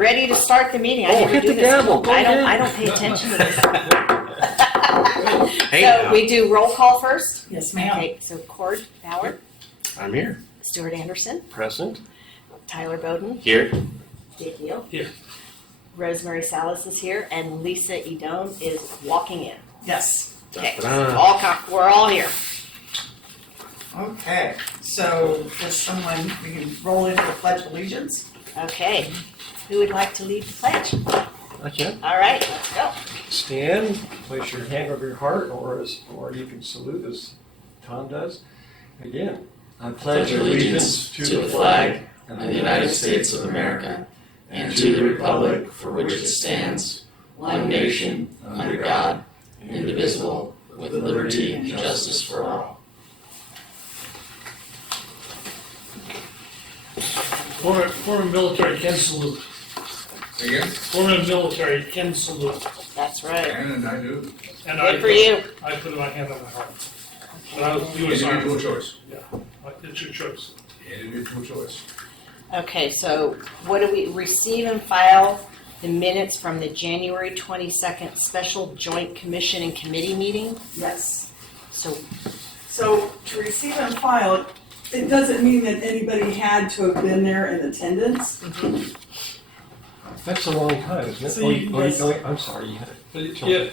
ready to start the meeting. I Oh, never hit do the this. gavel. Go I ahead. don't pay attention to this. Hey, So now. we do roll call first. Yes, ma'am. Okay, so Cord Bauer, I'm here. Stuart Anderson, Present. Tyler Bowden, Here. Dave Neal. Here. Rosemary Salas is here, and Lisa Edone is walking in. Yes. Okay, Da-da. we're all here. Okay, so does someone, we can roll into the Pledge of Allegiance? Okay, who would like to lead the pledge? I can. All right, let's go. Stand, place your hand over your heart, or you can salute as Tom does. Again, I pledge allegiance to the flag of the United States of America and to the republic for which it stands, one nation, under God, indivisible, with liberty and justice for all. Former military can salute. Again? Former military can salute. That's right. And I do. And Good for you. I put my hand on my heart. When I was doing Individual sergeant. choice. It's your choice. Individual choice. Okay, so what do we receive and file the minutes from the January 22nd special joint commission and committee meeting? Yes. So, So to receive and file, it doesn't mean that anybody had to have been there in attendance. That's a long time, isn't it? So you- yes. I'm sorry. You had it. Yeah.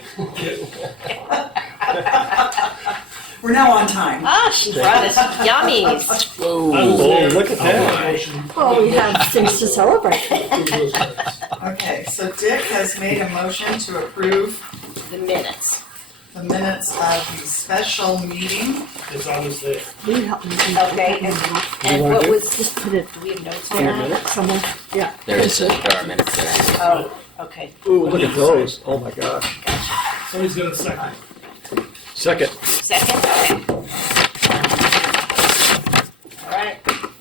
We're now on time. she brought us yummies. I was there. look at I'll that. make a motion. Well, we have things to celebrate. Approve those minutes. Okay, so Dick has made a motion to approve The minutes. the minutes of the special meeting. It's on this day. Will you help me? Okay, and wanna what do? was, Just put it do we have notes on on a that? somewhere. Yeah. There are minutes there. Oh, okay. Ooh, look at those. Oh my gosh. Somebody's got a second. Second. Second, okay. All right,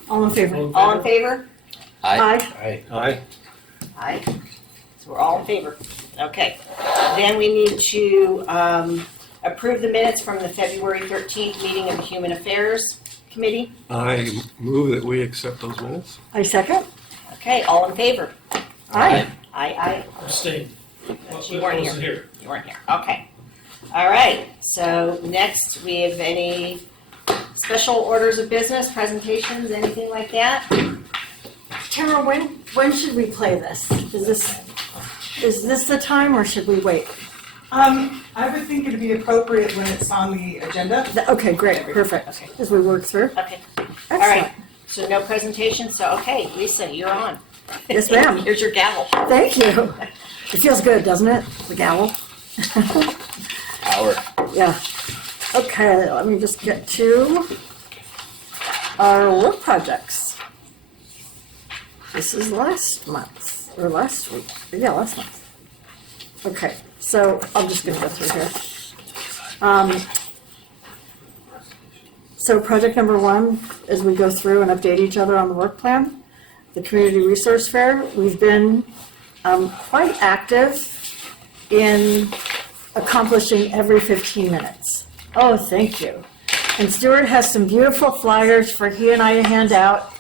All in favor? all in favor? Aye. Aye. Aye. So we're all in favor. Okay. Then we need to approve the minutes from the February 13th meeting of the Human Affairs Committee. I move that we accept those minutes. I second. Okay, all in favor? Aye. Aye, Abstain. You weren't I wasn't here. You weren't here. Okay. All right. So next, we have any special orders of business, presentations, anything like that? Tamara, when should we play this? Is this the time or should we wait? I would think it'd be appropriate when it's on the agenda. Okay, great, perfect. Okay. As we work through. Okay. Excellent. All right. So no presentation. So okay, Lisa, you're on. Yes, ma'am. Here's your gavel. Thank you. It feels good, doesn't it? The gavel. Hour. Yeah. Okay, let me just get to our work projects. This is last month, or last week. Yeah, last month. Okay, so I'm just gonna go through here. So project number one, as we go through and update each other on the work plan, the Community Resource Fair, we've been quite active in accomplishing every 15 minutes. Oh, thank you. And Stuart has some beautiful flyers for he and I to hand out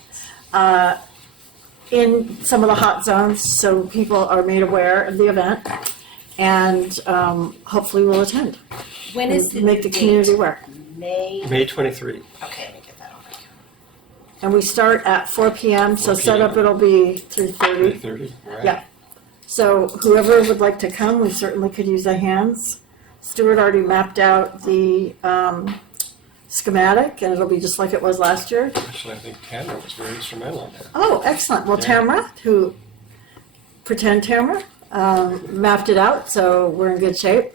in some of the hot zones so people are made aware of the event and hopefully will attend. When is the and make the date? community aware. May. 23. Okay, let me get that on my calendar. And we start at 4 p.m. So 4 setup p.m. it'll be 3:30. 3:30. All right. Yeah. So whoever would like to come, we certainly could use their hands. Stuart already mapped out the schematic, and it'll be just like it was last year. Actually, I think Tamara was very instrumental in that. Oh, excellent. Well, Yeah. Tamara, pretend Tamara, mapped it out, so we're in good shape.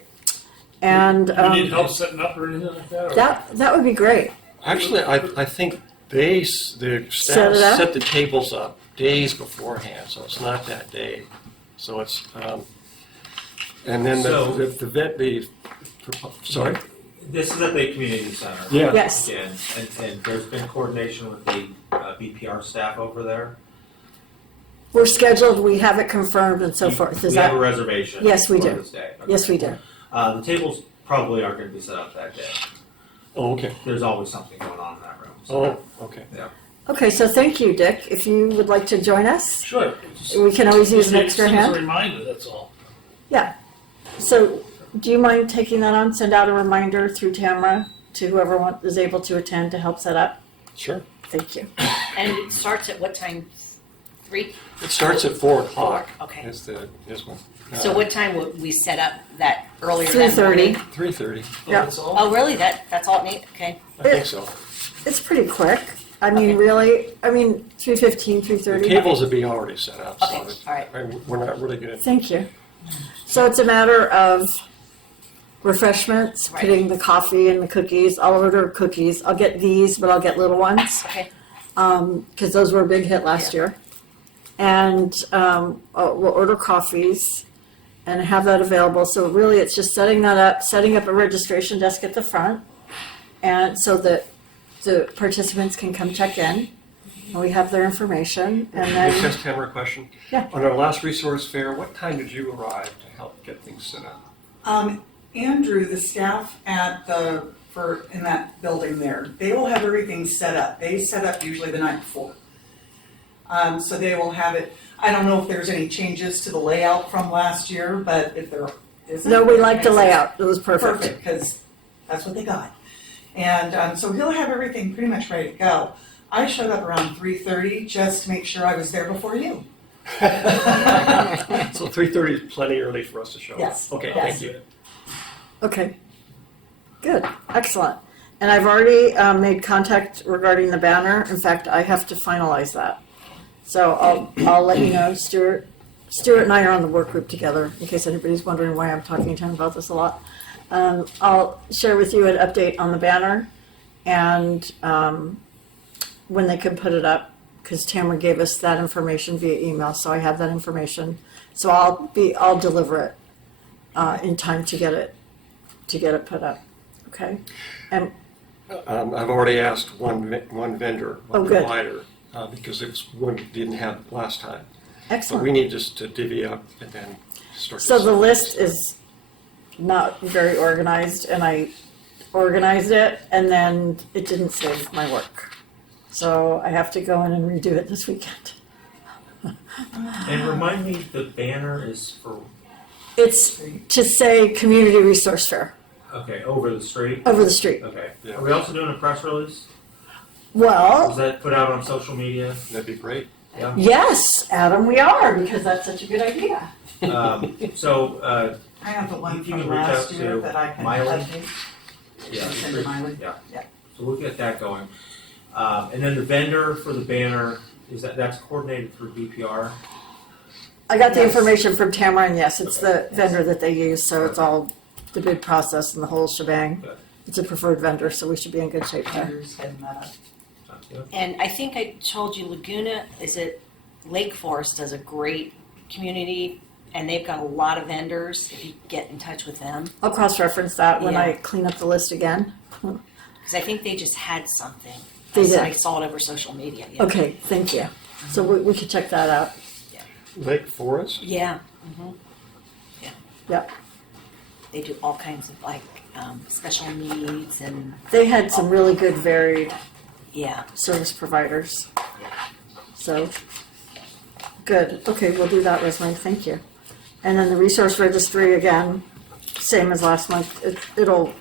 And You need help setting up or anything like that? Or? that would be great. Actually, I think the Set staff it up? set the tables up days beforehand, so it's not that day. So it's, and then So- sorry? This is at the community center. Yeah. Yes. Again, and there's been coordination with the BPR staff over there. We're scheduled, we have it confirmed and so forth. Is We have a that? reservation. Yes, we for do. this day. Okay. Yes, we do. The tables probably aren't going to be set up that day. Oh, okay. There's always something going on in that room. So. Oh, okay. Okay, so thank you, Dick. If you would like to join us, Sure. we can always use an Just extra as a hand. reminder, that's all. So do you mind taking that on? Send out a reminder through Tamara to whoever is able to attend to help set up? Sure. Thank you. And it starts at what time? 3? It starts at 4 o'clock. Okay. Is this one. So what time would we set up that earlier that 3:30. morning? 3:30. Oh, Yeah. that's all? Oh, really? That's all it needs? Okay. I think so. It's pretty quick. I mean, Okay. really, 3:15, The 3:30. tables would be already set up, so Okay, all right. we're not really good. Thank you. So it's a matter of refreshments, Right. putting the coffee and the cookies. I'll order cookies. I'll get these, but I'll get little ones. Okay. Because those were a big hit last year. And we'll order coffees and have that available. So really, it's just setting that up, setting up a registration desk at the front, and so that the participants can come check in, and we have their information, and Can I then just have a question? Yeah. On our last resource fair, what time did you arrive to help get things set up? Andrew, the staff in that building there, they will have everything set up. They set up usually the night before. So they will have it, I don't know if there's any changes to the layout from last year, but if there isn't. no, we like the layout. It was perfect. Perfect, because that's what they got. And so he'll have everything pretty much ready to go. I showed up around 3:30 just to make sure I was there before you. So 3:30 is plenty early for us to show up. Yes. Okay, Yes. thank you. Okay. Good. Excellent. And I've already made contact regarding the banner. In fact, I have to finalize that. So I'll let you know. Stuart and I are on the work group together, in case anybody's wondering why I'm talking to him about this a lot. I'll share with you an update on the banner and when they can put it up, because Tamara gave us that information via email, so I have that information. So I'll deliver it in time to get it put up. Okay. And I've already asked one vendor, Oh, one good. provider, because it was one we didn't have last time. But excellent. we need just to divvy up and then start. So to the set. list is not very organized, and I organized it, and then it didn't save my work. So I have to go in and redo it this weekend. And remind me, the banner is for, It's to say Community Resource Fair okay, over the street? over the street. Okay. Yeah. Are we also doing a press release? Well, Was that put out on social media? That'd be great. Yeah. yes, Adam, we are, because that's such a good idea. So, I have the one You from can reach last out year to that I can Miley. update. yeah. Send to Miley. Yeah. Yeah. So we'll get that going. And then the vendor for the banner, that's coordinated through BPR? I got the Yes. information from Tamara, and yes, it's the vendor that they use, so it's all the bid process and the whole shebang. Good. It's a preferred vendor, so we should be in good shape there. Andrew's heading that up. Sounds good. And I think I told you Laguna, Lake Forest does a great community, and they've got a lot of vendors, if you get in touch with them. I'll cross-reference that when I Yeah. clean up the list again. Because I think they just had something. They did. I saw it over social media. Yeah. Okay, thank you. So we could check that out. Lake Forest? Yeah. Mhm. Yep. They do all kinds of special needs and They had some really good varied yeah. service providers. So, good. Okay, we'll do that, Rosemary. Thank you. And then the resource registry, again, same as last month. It'll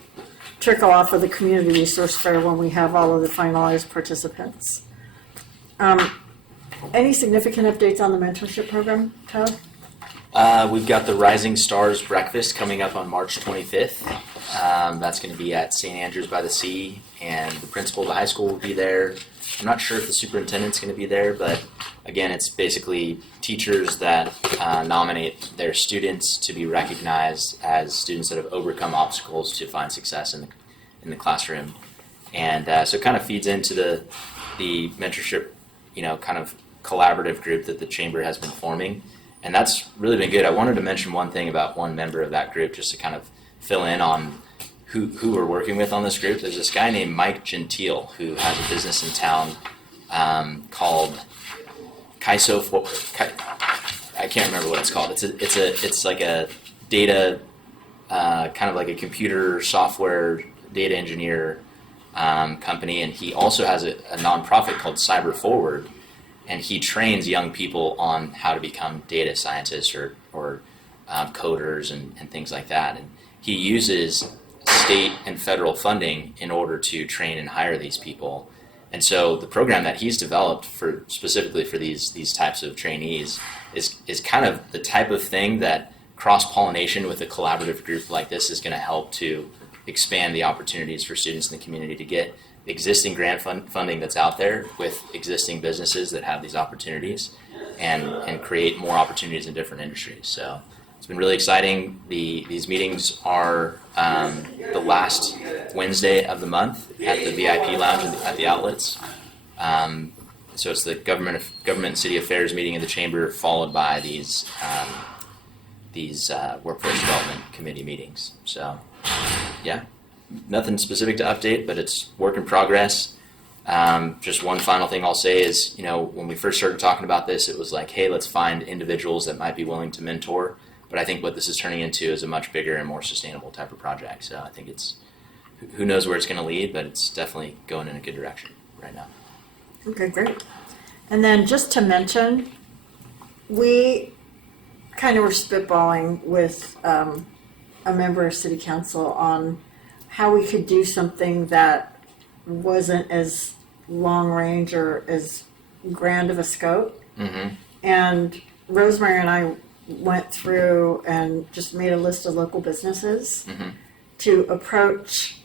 trickle off of the community resource fair when we have all of the finalized participants. Any significant updates on the mentorship program, Tyler? We've got the Rising Stars Breakfast coming up on March 25th. That's going to be at St. Andrews by the Sea, and the principal of the high school will be there. I'm not sure if the superintendent's going to be there, but again, it's basically teachers that nominate their students to be recognized as students that have overcome obstacles to find success in the classroom. And so it kind of feeds into the mentorship, kind of collaborative group that the chamber has been forming. And that's really been good. I wanted to mention one thing about one member of that group, just to kind of fill in on who we're working with on this group. There's this guy named Mike Gentile who has a business in town called Kaiso. I can't remember what it's called. It's like a data, kind of like a computer software data engineer company, and he also has a nonprofit called Cyber Forward, and he trains young people on how to become data scientists or coders and things like that. And he uses state and federal funding in order to train and hire these people. And so the program that he's developed for specifically for these types of trainees is kind of the type of thing that cross-pollination with a collaborative group like this is going to help to expand the opportunities for students in the community to get existing grant funding that's out there with existing businesses that have these opportunities and create more opportunities in different industries. So it's been really exciting. These meetings are the last Wednesday of the month at the VIP lounge at the outlets. So it's the government and city affairs meeting in the chamber, followed by these workforce development committee meetings. So yeah, nothing specific to update, but it's work in progress. Just one final thing I'll say is, when we first started talking about this, it was like, hey, let's find individuals that might be willing to mentor. But I think what this is turning into is a much bigger and more sustainable type of project. So I think who knows where it's going to lead, but it's definitely going in a good direction right now. Okay, great. And then just to mention, we kind of were spitballing with a member of city council on how we could do something that wasn't as long range or as grand of a scope. Mm-hmm. And Rosemary and I went through and just made a list of local businesses Mm-hmm. to approach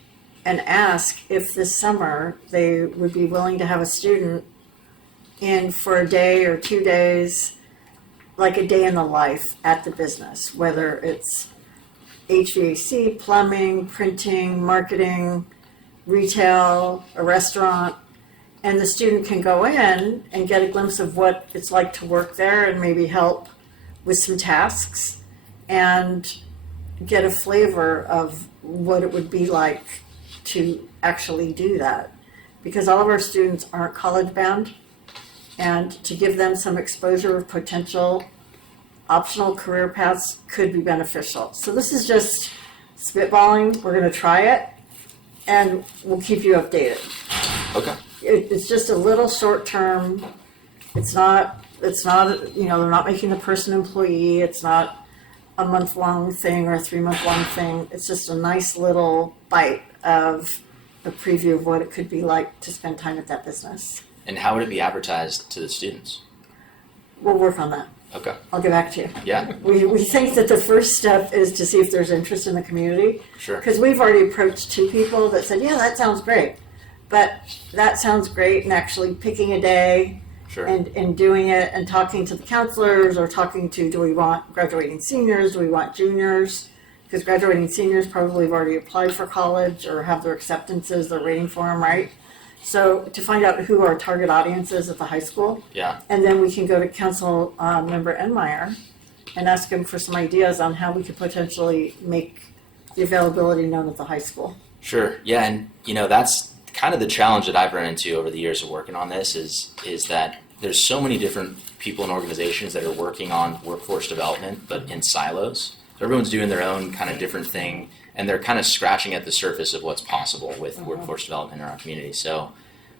and ask if this summer they would be willing to have a student in for a day or 2 days, like a day in the life at the business, whether it's HVAC, plumbing, printing, marketing, retail, a restaurant, and the student can go in and get a glimpse of what it's like to work there and maybe help with some tasks and get a flavor of what it would be like to actually do that. Because all of our students aren't college bound, and to give them some exposure of potential optional career paths could be beneficial. So this is just spitballing. We're going to try it, and we'll keep you updated. Okay. It's just a little short term. It's not, they're not making the person employee. It's not a month-long thing or a 3-month-long thing. It's just a nice little bite of a preview of what it could be like to spend time at that business. And how would it be advertised to the students? We'll work on that. Okay. I'll get back to you. Yeah, We think that the first step is to see if there's interest in the community. sure. Because we've already approached 2 people that said, yeah, that sounds great. But that sounds great, and actually picking a day Sure. and doing it and talking to the counselors or talking to, do we want graduating seniors, do we want juniors? Because graduating seniors probably have already applied for college or have their acceptances, they're waiting for them, right? So to find out who our target audience is at the high school, Yeah. and then we can go to council member Enmeyer and ask him for some ideas on how we could potentially make the availability known at the high school. Sure. Yeah, and that's kind of the challenge that I've run into over the years of working on this is that there's so many different people and organizations that are working on workforce development, but in silos. So everyone's doing their own kind of different thing, and they're kind of scratching at the surface of what's possible with workforce development in our community. So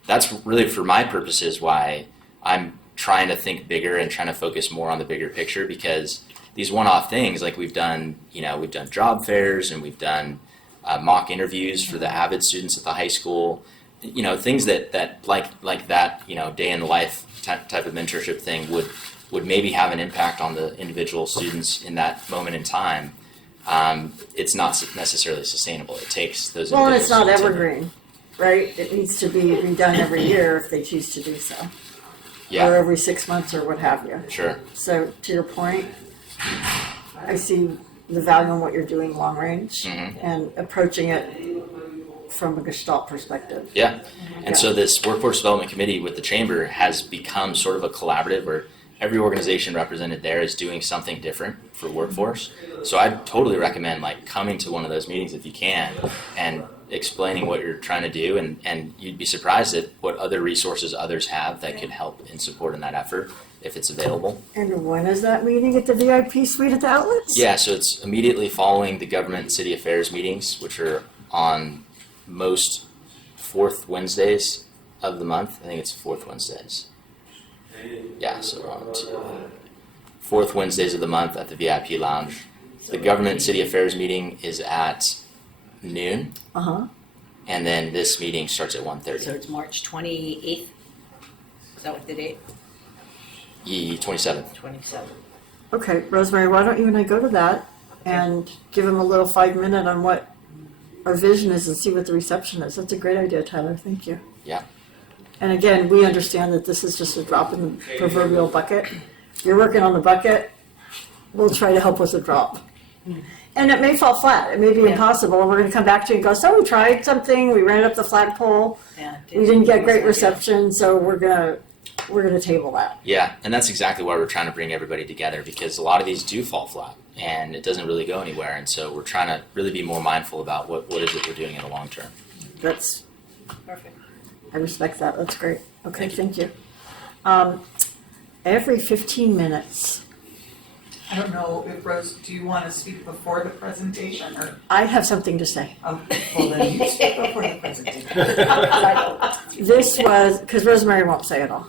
that's really, for my purposes, why I'm trying to think bigger and trying to focus more on the bigger picture, because these one-off things, like we've done job fairs and we've done mock interviews for the AVID students at the high school, things that like that, day in the life type of mentorship thing would maybe have an impact on the individual students in that moment in time. It's not necessarily sustainable. It takes those. Well, and it's not individuals to- evergreen, right? It needs to be redone every year if they choose to do so. Or Yeah, every 6 months or what have you. sure. So to your point, I see the value in what you're doing long range Mhm. and approaching it from a Gestalt perspective. Yeah. And so this workforce development committee with the chamber has become sort of a collaborative where every organization represented there is doing something different for workforce. So I'd totally recommend coming to one of those meetings if you can and explaining what you're trying to do, and you'd be surprised at what other resources others have that could help in support in that effort if it's available. And when is that meeting at the VIP suite at the outlets? Yeah, so it's immediately following the government and city affairs meetings, which are on most fourth Wednesdays of the month. I think it's fourth Wednesdays. Yeah, so we're on fourth Wednesdays of the month at the VIP Lounge. The Government and City Affairs meeting is at noon, Uh-huh. and then this meeting starts at So 1:30. it's March 28th? Is that what the date? 27th. 27th. Okay, Rosemary, why don't you and I go to that and give him a little 5 minute on what our vision is and see what the reception is. That's a great idea, Tyler. Thank you. Yeah. And again, we understand that this is just a drop in the proverbial bucket. You're working on the bucket. We'll try to help with the drop. And it may fall flat. It may be Yeah. impossible. And we're going to come back to you and go, so we tried something. We ran up the flagpole. Yeah. We didn't get great reception, so we're gonna table that. Yeah, and that's exactly why we're trying to bring everybody together, because a lot of these do fall flat and it doesn't really go anywhere. And so we're trying to really be more mindful about what is it we're doing in the long term. That's, Perfect. I respect that. That's great. Okay, Thank you. thank you. Every 15 minutes, I don't know if Rose, do you want to speak before the presentation or? I have something to say. Well, then you speak before the presentation. This was, because Rosemary won't say it all.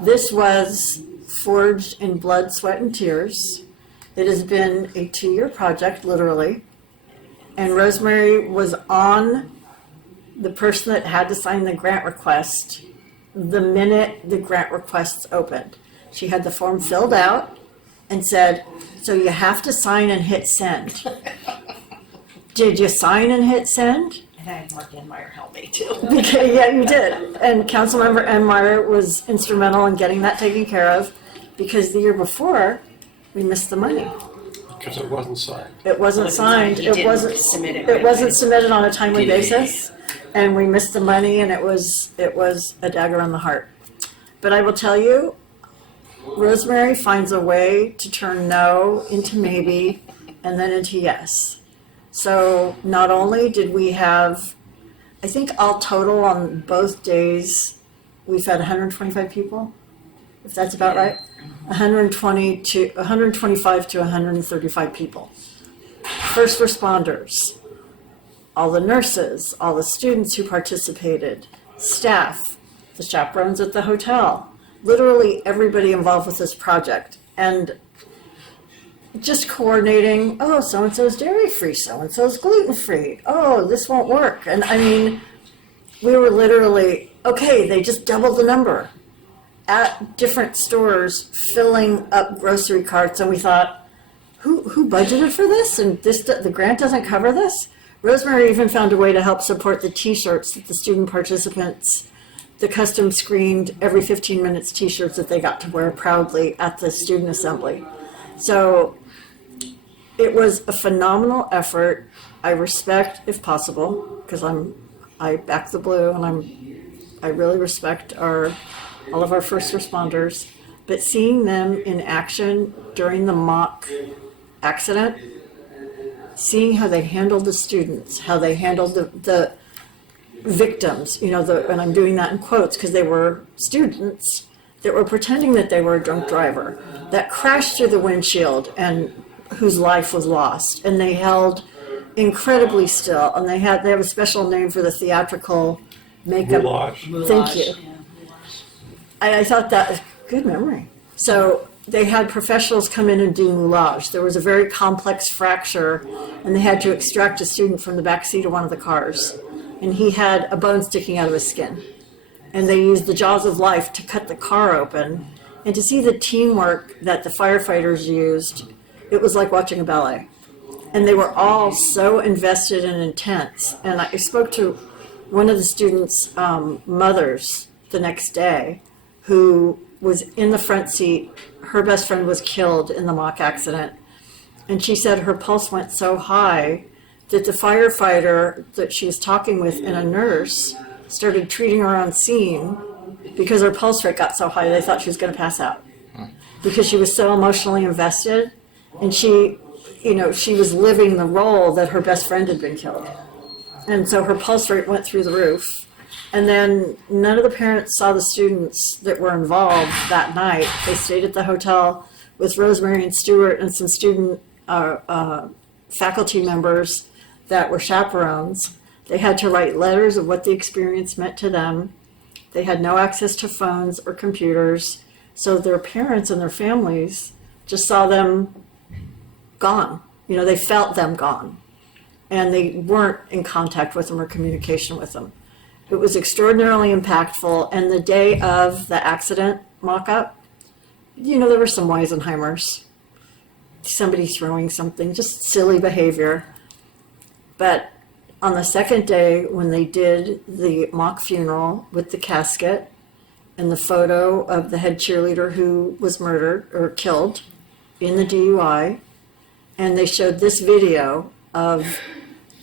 This was forged in blood, sweat, and tears. It has been a 2-year project, literally. And Rosemary was on the person that had to sign the grant request the minute the grant requests opened. She had the form filled out and said, so you have to sign and hit send. Did you sign and hit send? And I had Mark Enmeyer help me too. Okay, yeah, you did. And Councilmember Enmeyer was instrumental in getting that taken care of, because the year before, we missed the money. Because it wasn't signed. It wasn't signed, He it didn't wasn't, submit it it right wasn't away. submitted on a timely Didn't. basis, and we missed the money, and it was a dagger on the heart. But I will tell you, Rosemary finds a way to turn no into maybe, and then into yes. So not only did we have, I think all total on both days, we've had 125 people, if that's about right. 125 to 135 people. First responders, all the nurses, all the students who participated, staff, the chaperones at the hotel, literally everybody involved with this project. And just coordinating, oh, so-and-so's dairy-free, so-and-so's gluten-free, oh, this won't work. And I mean, we were literally, okay, they just doubled the number at different stores filling up grocery carts, and we thought, who budgeted for this? And the grant doesn't cover this? Rosemary even found a way to help support the t-shirts that the student participants, the custom screened every 15 minutes t-shirts that they got to wear proudly at the student assembly. So it was a phenomenal effort. I respect, if possible, because I back the blue, and I really respect all of our first responders, but seeing them in action during the mock accident, seeing how they handled the students, how they handled the victims, and I'm doing that in quotes because they were students that were pretending that they were a drunk driver that crashed through the windshield and whose life was lost. And they held incredibly still, and they have a special name for the theatrical makeup. Goulash. Thank you. I thought that was good memory. So they had professionals come in and do moulage. There was a very complex fracture, and they had to extract a student from the back seat of one of the cars. And he had a bone sticking out of his skin. And they used the jaws of life to cut the car open. And to see the teamwork that the firefighters used, it was like watching a ballet. And they were all so invested and intense. And I spoke to one of the students' mothers the next day, who was in the front seat. Her best friend was killed in the mock accident. And she said her pulse went so high that the firefighter that she was talking with and a nurse started treating her on scene because her pulse rate got so high they thought she was going to pass out. Because she was so emotionally invested, and she was living the role that her best friend had been killed. And so her pulse rate went through the roof. And then none of the parents saw the students that were involved that night. They stayed at the hotel with Rosemary and Stuart and some student faculty members that were chaperones. They had to write letters of what the experience meant to them. They had no access to phones or computers, so their parents and their families just saw them gone. You know, they felt them gone, and they weren't in contact with them or communication with them. It was extraordinarily impactful, and the day of the accident mock-up, you know, there were some Weisenheimers, somebody throwing something, just silly behavior. But on the second day, when they did the mock funeral with the casket and the photo of the head cheerleader who was murdered or killed in the DUI, and they showed this video of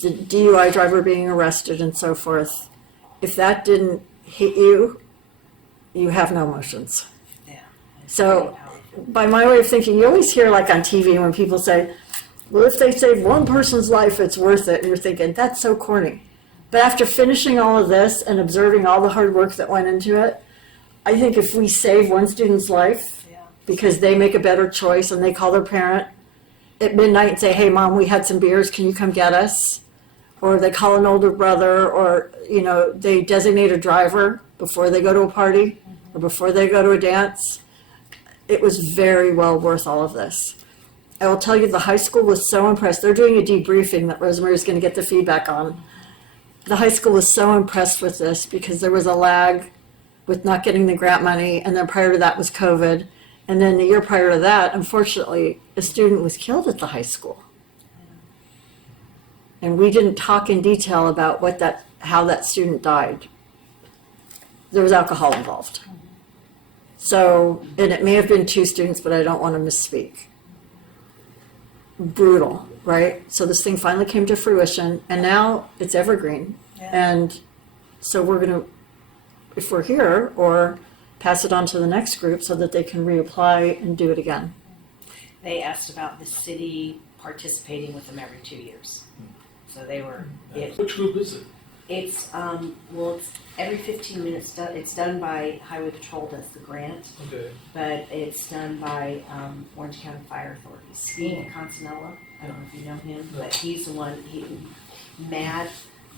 the DUI driver being arrested and so forth, if that didn't hit you, you have no emotions. Yeah. So, by my way of thinking, you always hear like on TV when people say, well, if they save one person's life, it's worth it. And you're thinking, that's so corny. But after finishing all of this and observing all the hard work that went into it, I think if we save one student's life because they make a better choice and they call their parent at midnight and say, hey, Mom, we had some beers, can you come get us? Or they call an older brother, or, you know, they designate a driver before they go to a party or before they go to a dance. It was very well worth all of this. I will tell you, the high school was so impressed. They're doing a debriefing that Rosemary's going to get the feedback on. The high school was so impressed with this because there was a lag with not getting the grant money, and then prior to that was COVID. And then the year prior to that, unfortunately, a student was killed at the high school. And we didn't talk in detail about how that student died. There was alcohol involved. So, and it may have been 2 students, but I don't want to misspeak. Brutal, right? So this thing finally came to fruition, and now it's evergreen. Yeah. And so we're going to, if we're here, or pass it on to the next group so that they can reapply and do it again. They asked about the city participating with them every 2 years. So they were, Which group is it? it's every 15 minutes, it's done by Highway Patrol does the grant, Okay. but it's done by Orange County Fire Authority. Steve Consanella, I don't know if you know him, but he's the one,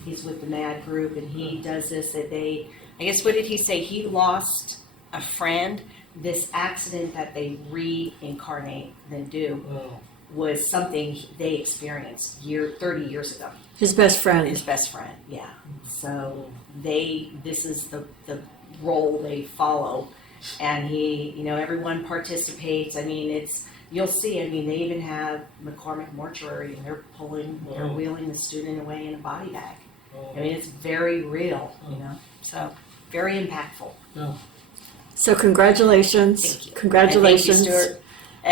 he's with the MAD group, and he does this, I guess, what did he say? He lost a friend. This accident that they reincarnate, then do, Oh. was something they experienced 30 years ago. His best friend. His best friend, yeah. So this is the role they follow, and everyone participates. I mean, you'll see. I mean, they even have McCormick Mortuary, and they're wheeling the student away in a body bag. Oh. I mean, it's very real, So very impactful. Yeah. So congratulations. Thank you. Congratulations. And thank you, Stuart.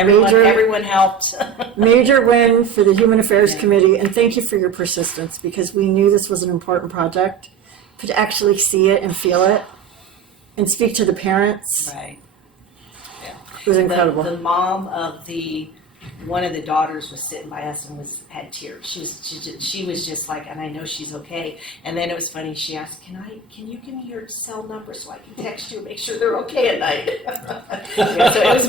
Major- Everyone helped. Major win for the Human Affairs Yeah. Committee, and thank you for your persistence, because we knew this was an important project. But to actually see it and feel it and speak to the parents, Right. it was incredible. The mom of one of the daughters was sitting by us and had tears. She was just like, and I know she's okay. And then it was funny. She asked, "Can you give me your cell number so I can text you and make sure they're okay at night?" So it was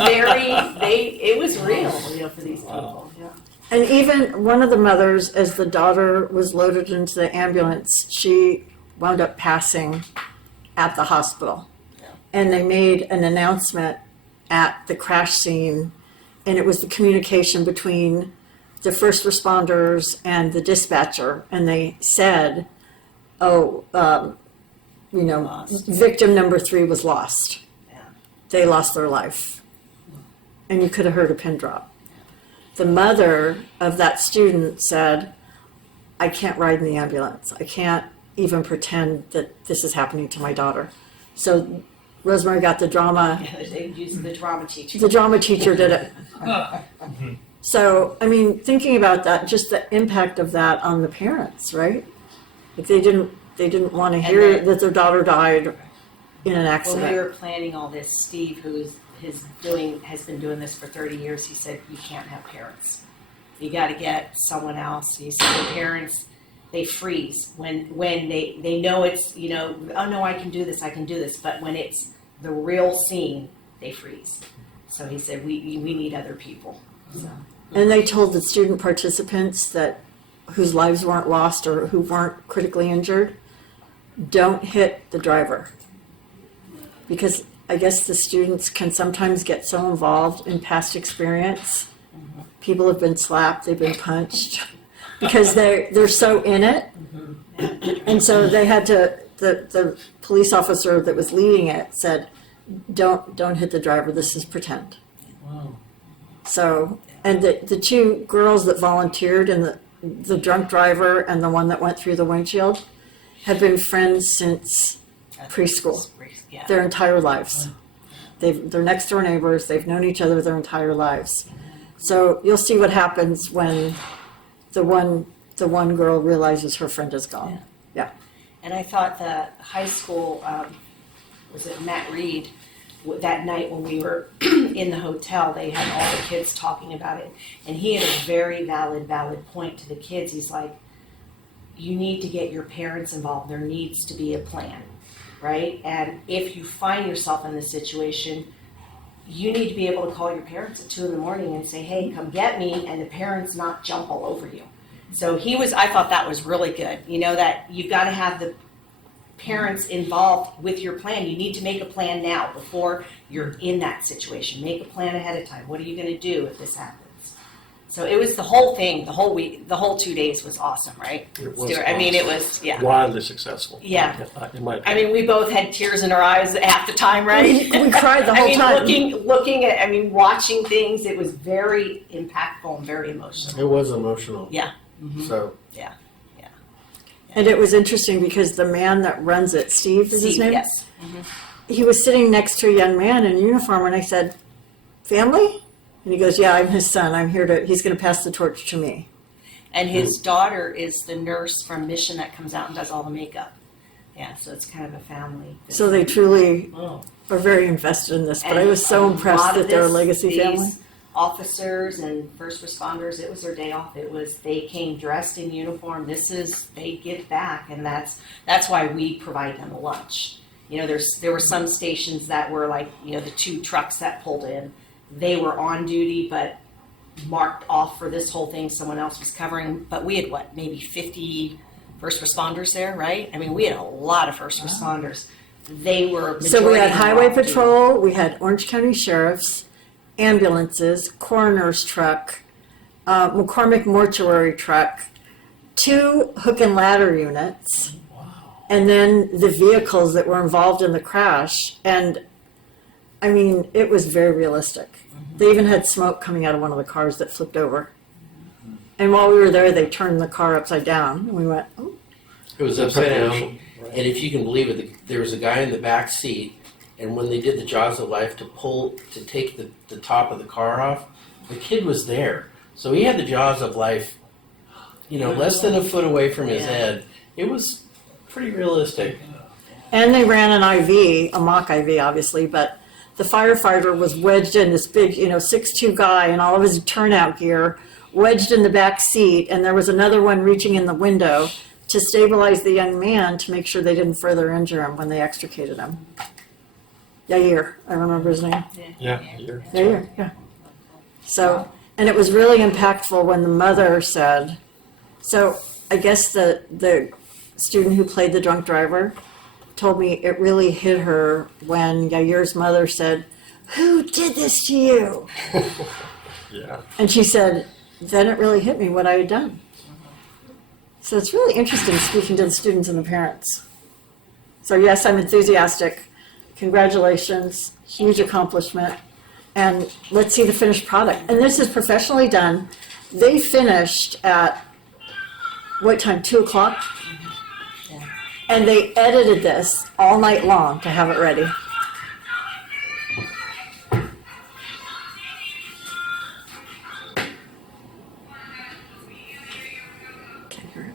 it was real for these people. Yeah. And even one of the mothers, as the daughter was loaded into the ambulance, she wound up passing at the hospital. Yeah. And they made an announcement at the crash scene, and it was the communication between the first responders and the dispatcher, and they said, Lost. victim number 3 was lost. Yeah. They lost their life. And you could have heard a pin drop. The mother of that student said, I can't ride in the ambulance. I can't even pretend that this is happening to my daughter. So Rosemary got the drama. They used the drama teacher. The drama teacher did it. So, I mean, thinking about that, just the impact of that on the parents, right? Like they didn't want to hear then- that their daughter died in an When accident. we were planning all this, Steve, who has been doing this for 30 years, he said, you can't have parents. You got to get someone else. He said the parents, they freeze when they know it's, oh no, I can do this. But when it's the real scene, they freeze. So he said, we need other people. So, And they told the student participants that whose lives weren't lost or who weren't critically injured, don't hit the driver. Because I guess the students can sometimes get so involved in past experience. People have been slapped, they've been punched, because they're so in it. And so they had to, the police officer that was leading it said, don't hit the driver, this is pretend. Wow. So, and the two girls that volunteered and the drunk driver and the one that went through the windshield have been friends since preschool, Yeah. their entire lives. They're next door neighbors, they've known each other their entire lives. So you'll see what happens when the one girl realizes her friend is gone. And I thought the high school, was it Matt Reed, that night when we were in the hotel, they had all the kids talking about it. And he had a very valid point to the kids. He's like, you need to get your parents involved. There needs to be a plan, right? And if you find yourself in this situation, you need to be able to call your parents at 2 a.m. and say, hey, come get me, and the parents not jump all over you. So I thought that was really good. You know, that you've got to have the parents involved with your plan. You need to make a plan now before you're in that situation. Make a plan ahead of time. What are you going to do if this happens? So it was the whole thing, the whole week, the whole 2 days was awesome, right? It was Stuart? I mean, it was, yeah. Wildly successful. Yeah. In my I mean, we both had tears in our eyes half the time, right? We cried the whole time. Looking at, watching things, it was very impactful and very emotional. It was emotional. Yeah. So And it was interesting because the man that runs it, Steve is his Steve, name? yes. He was sitting next to a young man in uniform and I said, family? And he goes, yeah, I'm his son. He's going to pass the torch to me. And his daughter is the nurse from Mission that comes out and does all the makeup. Yeah, so it's kind of a family. So they truly Oh. are very invested in this. But I And was so a impressed lot of that they're a this, legacy these family. Officers and first responders, it was their day off. They came dressed in uniform. They give back, and that's why we provide them a lunch. You know, there were some stations that were like, you know, the 2 trucks that pulled in, they were on duty, but marked off for this whole thing. Someone else was covering, but we had maybe 50 first responders there, right? I mean, we had a lot of first responders. They were So we had majority highway off duty. patrol, we had Orange County sheriffs, ambulances, coroner's truck, McCormick mortuary truck, 2 hook and ladder units, and then the vehicles that were involved in the crash. And I mean, it was very realistic. They even had smoke coming out of one of the cars that flipped over. And while we were there, they turned the car upside down. And we went, oh. it was upside down. And if you can believe it, there was a guy in the back seat, and when they did the jaws of life to take the top of the car off, the kid was there. So he had the jaws of life, less than a foot away from his head. It was pretty realistic. And they ran an IV, a mock IV, obviously, but the firefighter was wedged in, this big, 6'2" guy in all of his turnout gear, wedged in the back seat, and there was another one reaching in the window to stabilize the young man to make sure they didn't further injure him when they extricated him. Yair, I remember his name. Yeah. Yair, yeah. So, and it was really impactful when the mother said, so I guess the student who played the drunk driver told me it really hit her when Yair's mother said, who did this to you? Yeah. And she said, then it really hit me what I had done. So it's really interesting speaking to the students and the parents. So yes, I'm enthusiastic. Congratulations, huge accomplishment. And let's see the finished product. And this is professionally done. They finished at, what time, 2 o'clock? Yeah. And they edited this all night long to have it ready. Can't hear it.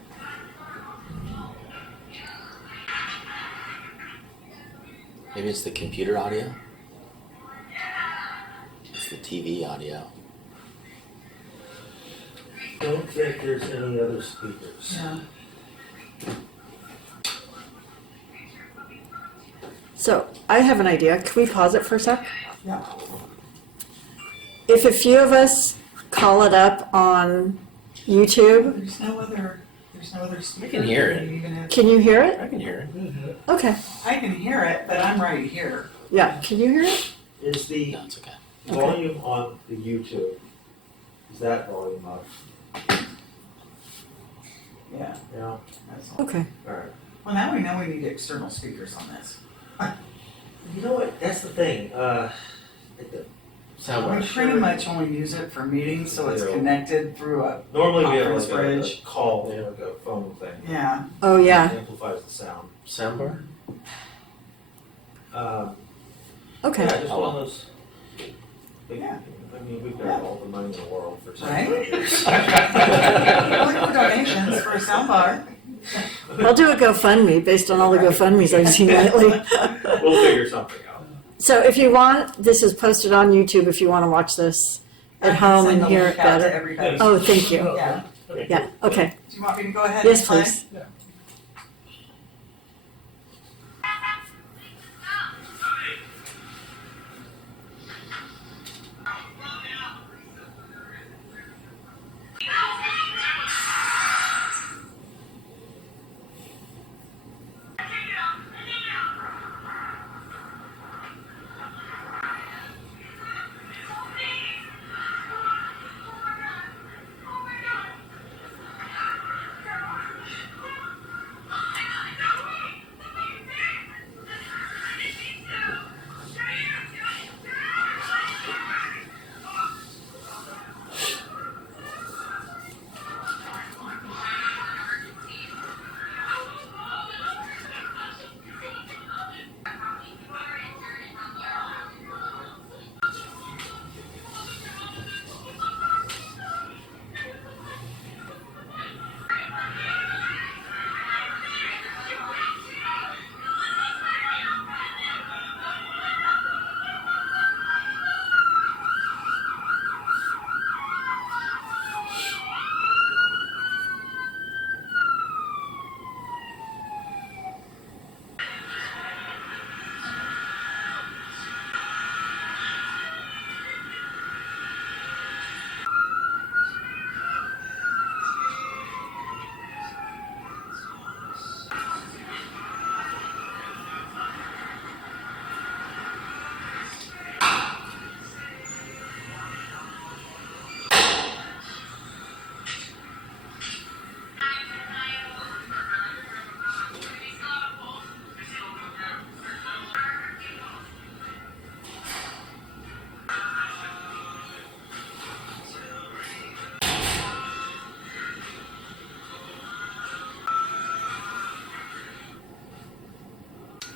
Maybe it's the computer audio? It's the TV audio. Don't think there's any other speakers. Yeah. So I have an idea. Can we pause it for a sec? Yeah. If a few of us call it up on YouTube. There's no other speaker. I can hear it. Even if, Can you hear it? I can hear it. Okay. I can hear it, but I'm right here. Yeah. Can you hear it? Is the No, it's okay. volume on the YouTube, is that volume up? Yeah. Yeah, That's all. Okay. alright. Well, now we know we need external speakers on this. You know what, that's the thing, Sound We pretty much only use it for meetings, so it's connected through a, normally we have Conference like a bridge. call, like a phone thing. yeah. Oh yeah. It amplifies the sound. soundbar. Okay. Yeah, just one of those. Yeah. I mean, we've got Yeah. all the money in the world for Right? sound. Look for donations for a soundbar. I'll do a GoFundMe based on all the GoFundMes I've seen lately. We'll figure something out. So if you want, this is posted on YouTube if you want to watch this at home and hear it Send the link out to better. everybody. Oh, thank you. Yeah. Yeah, okay. Do you want me to go ahead? Yes, and sign? please.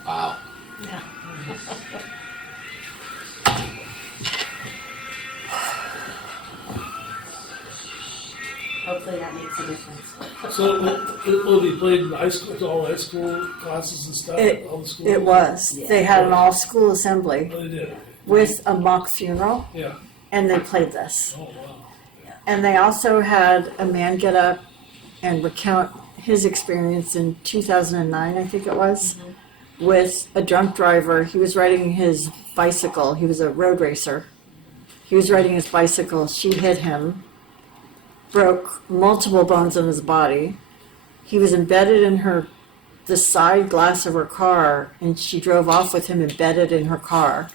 Wow. Hopefully that makes a difference. So it will be played in high school, all high school classes and stuff, all the schools? It was. They had an all-school assembly Oh, they did, with a mock funeral, yeah, and they played this. oh, wow. And they also had a man get up and recount his experience in 2009, I think it was, with a drunk driver. He was riding his bicycle. He was a road racer. He was riding his bicycle. She hit him, broke multiple bones in his body. He was embedded in the side glass of her car, and she drove off with him embedded in her car.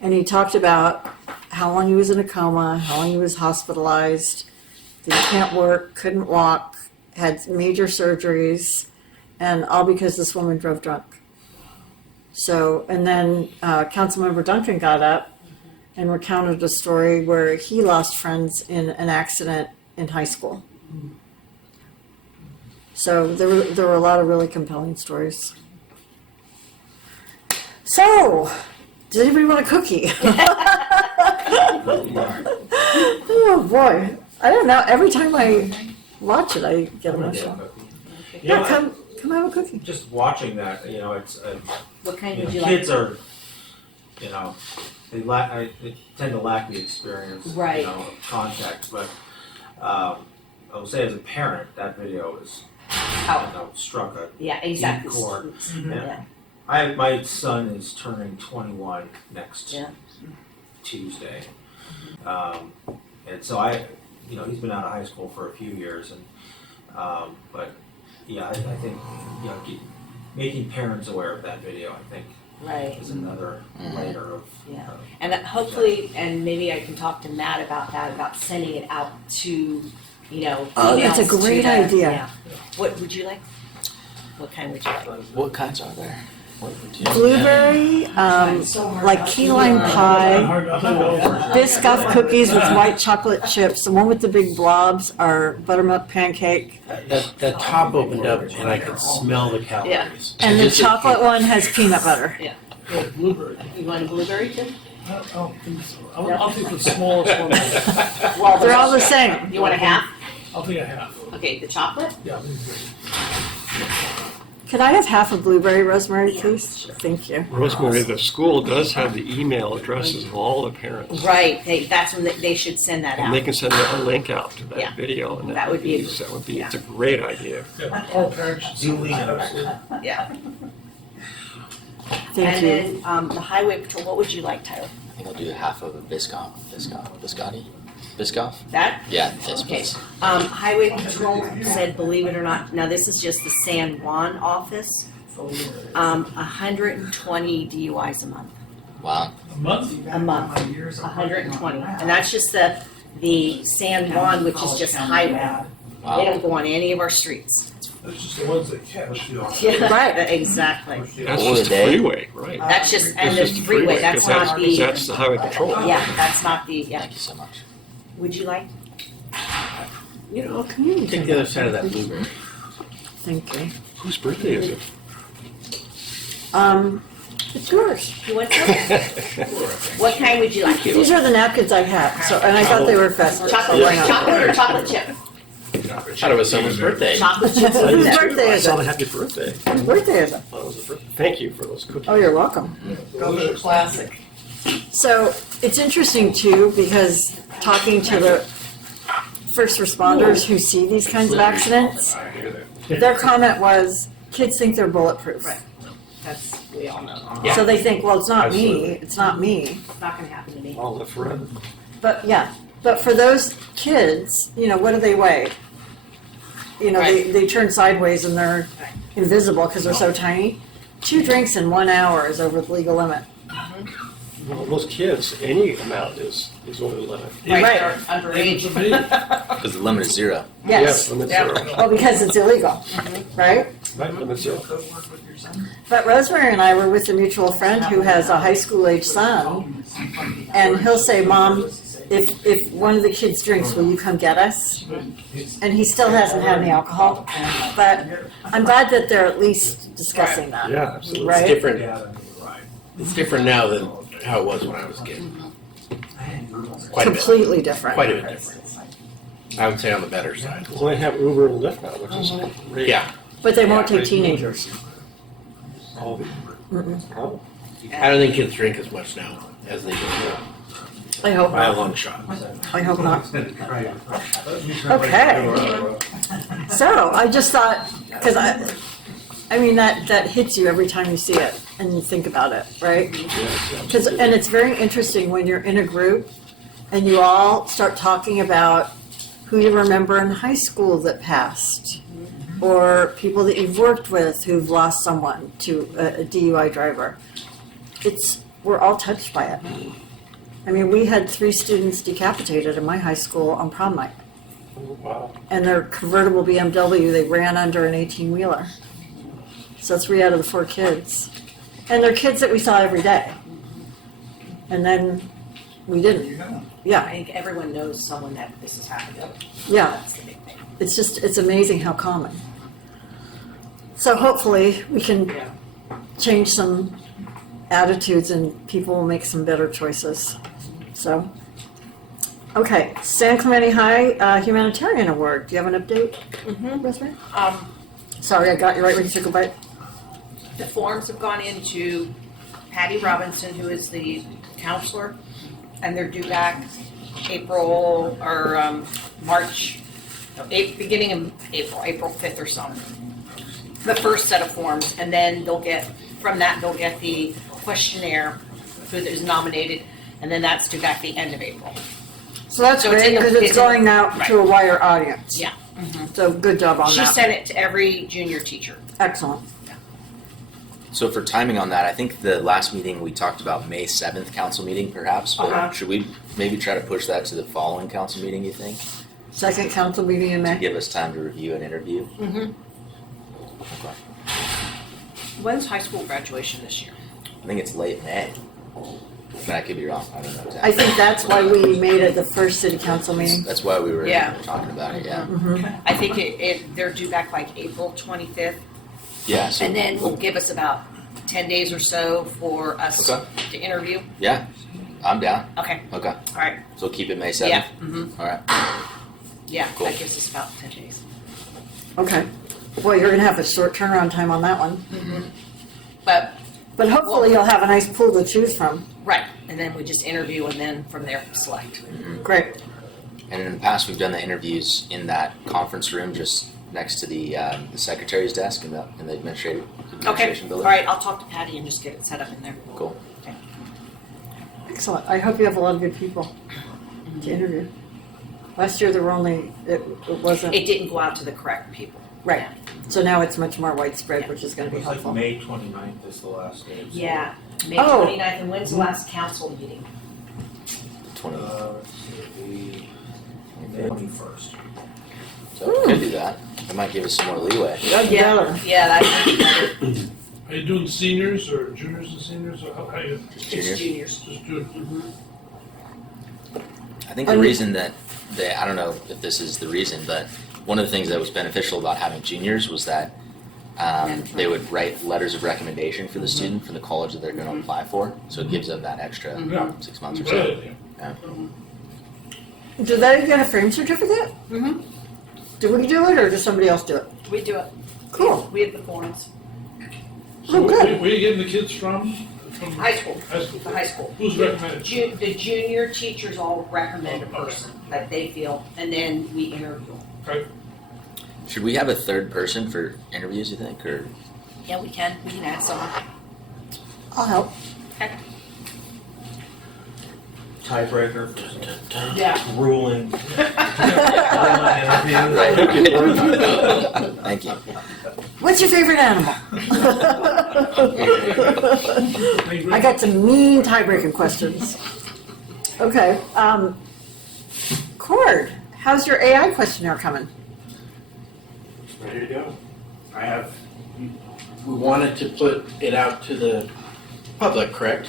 And he talked about how long he was in a coma, how long he was hospitalized, that he can't work, couldn't walk, had major surgeries, and all because this woman drove drunk. So, and then Councilmember Duncan got up and recounted a story where he lost friends in an accident in high school. So there were a lot of really compelling stories. So, does anybody want a cookie? Oh boy, I don't know. Every time I watch it, I get I'm gonna get a emotional. cookie. You Yeah, know, come have a cookie. just watching that, you know, it's, What kind you know, would you like? kids are, you know, they tend to lack the experience, Right. you know, of contact, but, I will say as a parent, that video is, you know, struck a Yeah, exactly. deep chord. Yeah. My son is turning 21 next Yeah. Tuesday. And so he's been out of high school for a few years, and but yeah, I think making parents aware of that video, I think, Right. is another layer of. Yeah. And hopefully, and maybe I can talk to Matt about that, about sending it out to, Oh, that's a emails to great the- idea. yeah. What would you like? What kind would you like? What kinds are there? What would you? Blueberry, like key lime pie, Biscoff cookies with white chocolate chips. The one with the big blobs are buttermilk pancake. That top opened up and I could smell the calories. And the chocolate one has peanut butter. Yeah, blueberry. You want a blueberry too? I don't think so. I'll take the smallest one. Well, They're all the same. You want a half? I'll take a half. Okay, the chocolate? Yeah. Could I have half a blueberry, Rosemary, please? Thank you. Rosemary, the school does have the email addresses of all the parents. Right, that's when they should send that And they out. can send a link out to Yeah. that video, and That would be- it's a great idea. Yeah, all parents should see these. Absolutely. Yeah. Thank And you. then the highway patrol, what would you like, Tyler? I think I'll do half of a biscotti. Biscoff? That? Yeah, yes, Okay. please. Highway patrol said, believe it or not, now this is just the San Juan office, 120 DUIs a month. Wow. A month? A month, 120. And that's just the San Juan, which is just highway. They Wow. don't go on any of our streets. That's just the ones that catch. Right, exactly. That's Or just a the day. freeway, right? That's just, and That's the just the freeway, that's 'cause not the, That's the highway patrol. yeah, that's not the, yeah. Thank you so much. Would you like? Community. Take the other side of that blueberry. Thank you. Whose birthday is it? It's yours. You want some? What kind would you like? These are the napkins I have, and I thought they were festive. so Chocolate, why not? chocolate or chocolate chip? I thought it was someone's birthday. Chocolate chips. Whose birthday is Tell it? them happy birthday. Whose birthday is it? Well, it was a birthday. Thank you for those cookies. Oh, you're welcome. Go for the classic. So it's interesting too, because talking to the first responders who see these kinds of accidents, their comment was, kids think they're bulletproof. Right. That's, we all know. So they think, well, it's not me, Absolutely. it's not me. It's not gonna happen to me. I'll live forever. But yeah, but for those kids, what do they weigh? They turn sideways and they're invisible because they're so tiny. 2 drinks in 1 hour is over the legal limit. Well, those kids, any amount is over the limit. Right, they're underage. Because the limit is 0. Yes. Limit Yeah. zero. Well, because it's illegal, right? Right, limit zero. But Rosemary and I were with a mutual friend who has a high school age son, and he'll say, Mom, if one of the kids drinks, will you come get us? And he still hasn't had any alcohol, but I'm glad that they're at least discussing that. Yeah, absolutely. Right? It's different. Yeah, you're right. It's different now than how it was when I was a kid. Quite a bit. Completely different. Quite a bit different. I would say on the better side. Well, they have Uber and Lyft now, which is great. Yeah. But they won't take teenagers. All the- Oh, I don't think kids drink as much now as they did I hope by a not. long shot. I hope not. Okay. So I just thought, because I mean, that hits you every time you see it and you think about it, right? And it's very interesting when you're in a group and you all start talking about who you remember in high school that passed, or people that you've worked with who've lost someone to a DUI driver. We're all touched by it. I mean, we had 3 students decapitated in my high school on prom night. wow. And their convertible BMW, they ran under an 18-wheeler. So 3 out of the 4 kids. And they're kids that we saw every day. And then we didn't. I Yeah, think everyone knows someone that this has happened to. yeah. That's the big thing. It's amazing how common. So hopefully we can change some attitudes and people will make some better choices. So, okay, San Clemente High Humanitarian Award. Do you have an update, Rosemary? Sorry, I got you right when you took a bite. The forms have gone into Patty Robinson, who is the counselor, and they're due back April or March, beginning of April 5th or something. The first set of forms, and then they'll get the questionnaire who is nominated, and then that's due back the end of April. So that's So it's great in the- because it's it's in the- going out to a wider audience. Yeah. So good job on She that. sent it to every junior teacher. Excellent. So for timing on that, I think the last meeting we talked about May 7th council meeting perhaps, but Uh-huh. should we maybe try to push that to the following council meeting, you think? Second council meeting in To May. give us time to review and interview? Mm-hmm. Okay. When's high school graduation this year? I think it's late May. But I could be wrong, I don't know I exactly. think that's why we made it the first city council meeting. That's why we were Yeah. talking about it, yeah. Mhm. I think they're due back like April 25th, Yeah, so. and then will give us about 10 days or so for us Okay. to interview. Yeah, I'm down. Okay, Okay, all right. so keep it May 7th? Yeah, mm-hmm. All right. Yeah, Cool. that gives us about 10 days. Okay. Well, you're gonna have a short turnaround time on that one. But, But hopefully you'll have a nice pool to choose from. right, and then we just interview and then from there select. Great. And in the past, we've done the interviews in that conference room just next to the secretary's desk in the Okay, administration all building. right, I'll talk to Patty and just get it set up in there. Cool. Excellent. I hope you have a lot of good people to interview. Last year there were only, it wasn't, It didn't go out to the correct people. right. So now it's much more widespread, which is gonna be Looks like helpful. May 29th is the last day. so, Yeah, May Oh. 29th, and when's the last council meeting? 20. Let's see, May 21st. So we could do that. That might give us some more leeway. That'd be better. Yeah, that's better. Are you doing seniors or juniors and seniors, or how you, It's Juniors. juniors. just do it? I think the reason that I don't know if this is the reason, but one of the things that was beneficial about having juniors was that they would write letters of recommendation for the student for the college that they're going to apply for. So it gives them that extra Yeah. 6 months or Great so. idea. Do they get a frame certificate? Mm-hmm. Do we do it or does somebody else do it? We do it. Cool. We have the forms. So Oh, good. where are you getting the kids from? From High school. High school. The high school. Who's recommended? The junior teachers all recommend a Oh, okay. person that they feel, and then we interview. Okay. Should we have a third person for interviews, you think? Or Yeah, we can add someone. I'll help. Tiebreaker for some Yeah. grueling Right. Thank you. What's your favorite animal? I got some mean tie-breaking questions. Okay, Cord, how's your AI questionnaire coming? Ready to go. We wanted to put it out to the public, correct?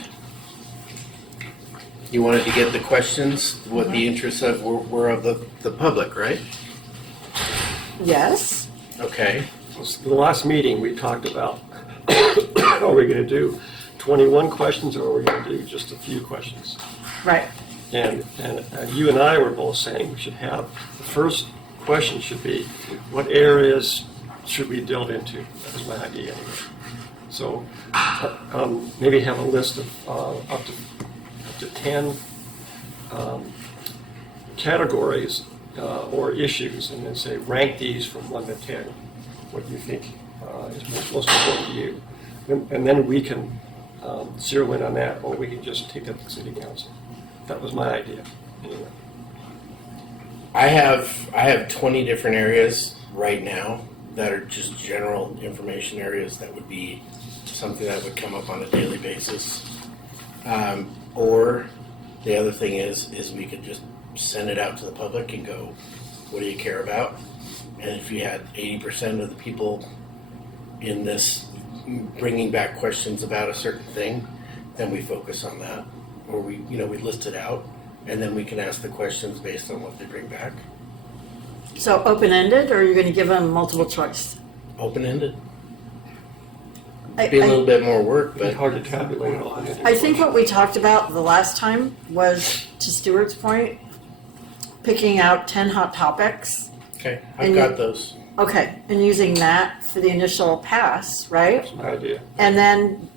You wanted to get the questions, what the interests of were of the public, right? Yes. Okay. The last meeting, we talked about, are we gonna do 21 questions or are we gonna do just a few questions? Right. And you and I were both saying we should have, the first question should be, what areas should we delve into? That was my idea anyway. So maybe have a list of up to 10 categories or issues and then say rank these from 1 to 10. What do you think is most important to you? And then we can zero in on that or we can just take that to city council. That was my idea, anyway. I have 20 different areas right now that are just general information areas that would be something that would come up on a daily basis. Or the other thing is we could just send it out to the public and go, what do you care about? And if you had 80% of the people in this bringing back questions about a certain thing, then we focus on that. Or we list it out and then we can ask the questions based on what they bring back. So open-ended, or are you going to give them multiple choice? Open-ended. I, Be a little I, bit more work, It's but hard to tabulate all of it. I think what we talked about the last time was, to Stuart's point, picking out 10 hot topics. okay, And I've you- got those. Okay, and using that for the initial pass, right? That's my idea. And then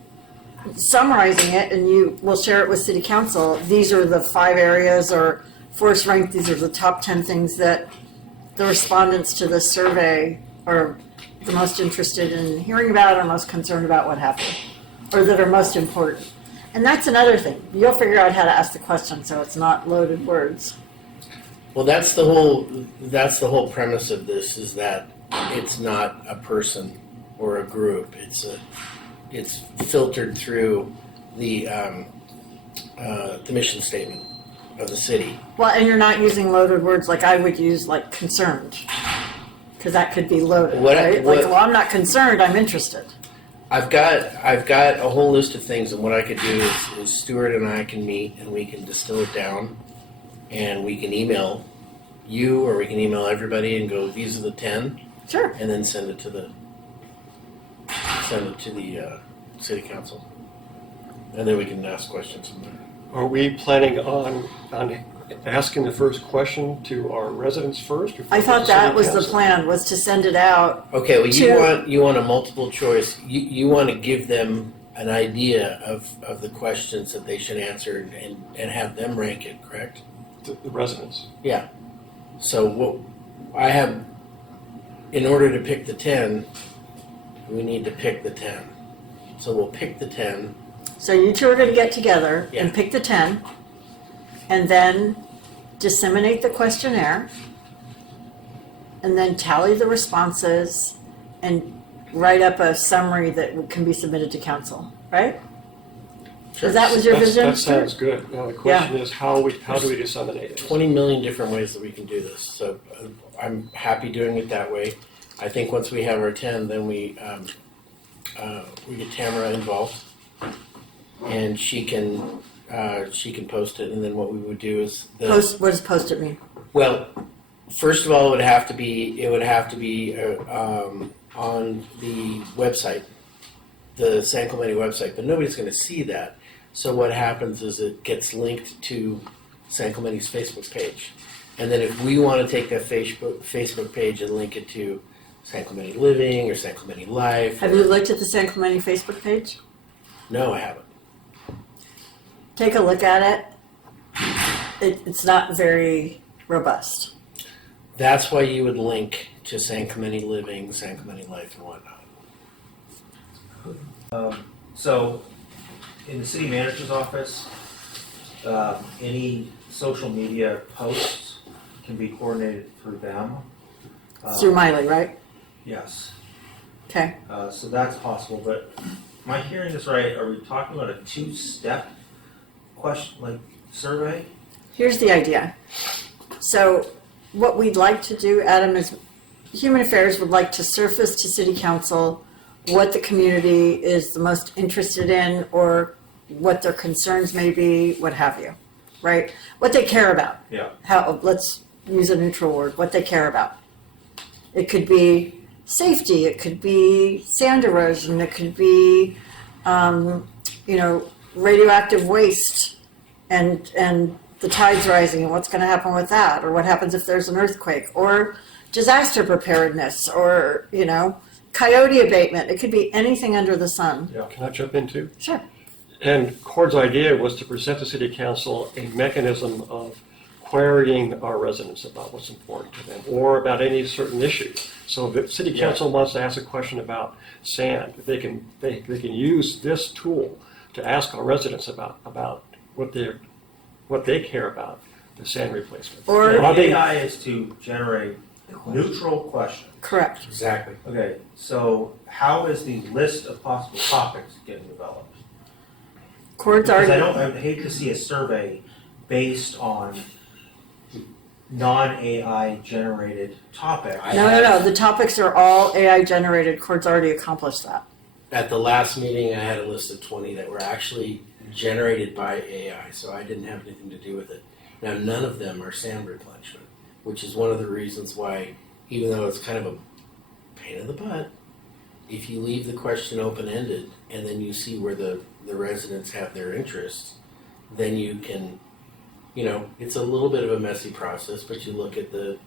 summarizing it, and you will share it with city council. These are the 5 areas, or force rank, these are the top 10 things that the respondents to this survey are the most interested in hearing about, or most concerned about, what have you, or that are most important. And that's another thing. You'll figure out how to ask the question so it's not loaded words. Well, that's the whole premise of this, is that it's not a person or a group. It's filtered through the mission statement of the city. Well, and you're not using loaded words like I would use, like concerned, because that could be loaded, right? Like, well, I'm not concerned, I'm interested. I've got a whole list of things, and what I could do is Stuart and I can meet and we can distill it down, and we can email you or we can email everybody and go, these are the 10, Sure. and then send it to the city council, and then we can ask questions from there. Are we planning on asking the first question to our residents first? before I the thought that city was the council? plan, was to send it out. Okay, well, To- you want a multiple choice. You want to give them an idea of the questions that they should answer and have them rank it, correct? The residents. So what I have, in order to pick the 10, we need to pick the 10. So we'll pick the 10. So you two are going to get together Yeah. and pick the 10, and then disseminate the questionnaire, and then tally the responses, and write up a summary that can be submitted to council, right? Because that was your That's- vision? That sounds good. Now, the question is, how do we disseminate it? 20 million different ways that we can do this. So I'm happy doing it that way. I think once we have our 10, then we get Tamara involved, and she can post it. And then what we would do is What does post-it mean? well, first of all, it would have to be on the website, the San Clemente website, but nobody's going to see that. So what happens is it gets linked to San Clemente's Facebook page, and then if we want to take that Facebook page and link it to San Clemente Living or San Clemente Life, Have you looked at the San Clemente Facebook page? no, I haven't. Take a look at it. It's not very robust. That's why you would link to San Clemente Living, San Clemente Life, and whatnot. So, in the city manager's office, any social media posts can be coordinated through them. Through Miley, right? Yes, Okay. so that's possible, but am I hearing this right? Are we talking about a two-step question, like survey? Here's the idea. So what we'd like to do, Adam, is Human Affairs would like to surface to City Council what the community is the most interested in, or what their concerns may be, what have you, right? What they care about. Yeah. Let's use a neutral word, what they care about. It could be safety, it could be sand erosion, it could be, radioactive waste and the tides rising and what's going to happen with that, or what happens if there's an earthquake, or disaster preparedness, or, coyote abatement. It could be anything under the sun. Can I jump in too? Sure. And Cord's idea was to present to City Council a mechanism of querying our residents about what's important to them, or about any certain issue. So if City Council wants to ask a question about sand, they can use this tool to ask our residents about what they care about, the sand replacement. Or- The How they- AI is to generate neutral questions. Correct. Exactly. Okay, so how is the list of possible topics getting developed? Chord's Because already. I hate to see a survey based on non-AI generated topics. No. The topics are all AI generated. Chord's already accomplished that. At the last meeting, I had a list of 20 that were actually generated by AI, so I didn't have anything to do with it. Now, none of them are sand replenishment, which is one of the reasons why, even though it's kind of a pain in the butt, if you leave the question open-ended and then you see where the residents have their interests, then you can, it's a little bit of a messy process, but you look at the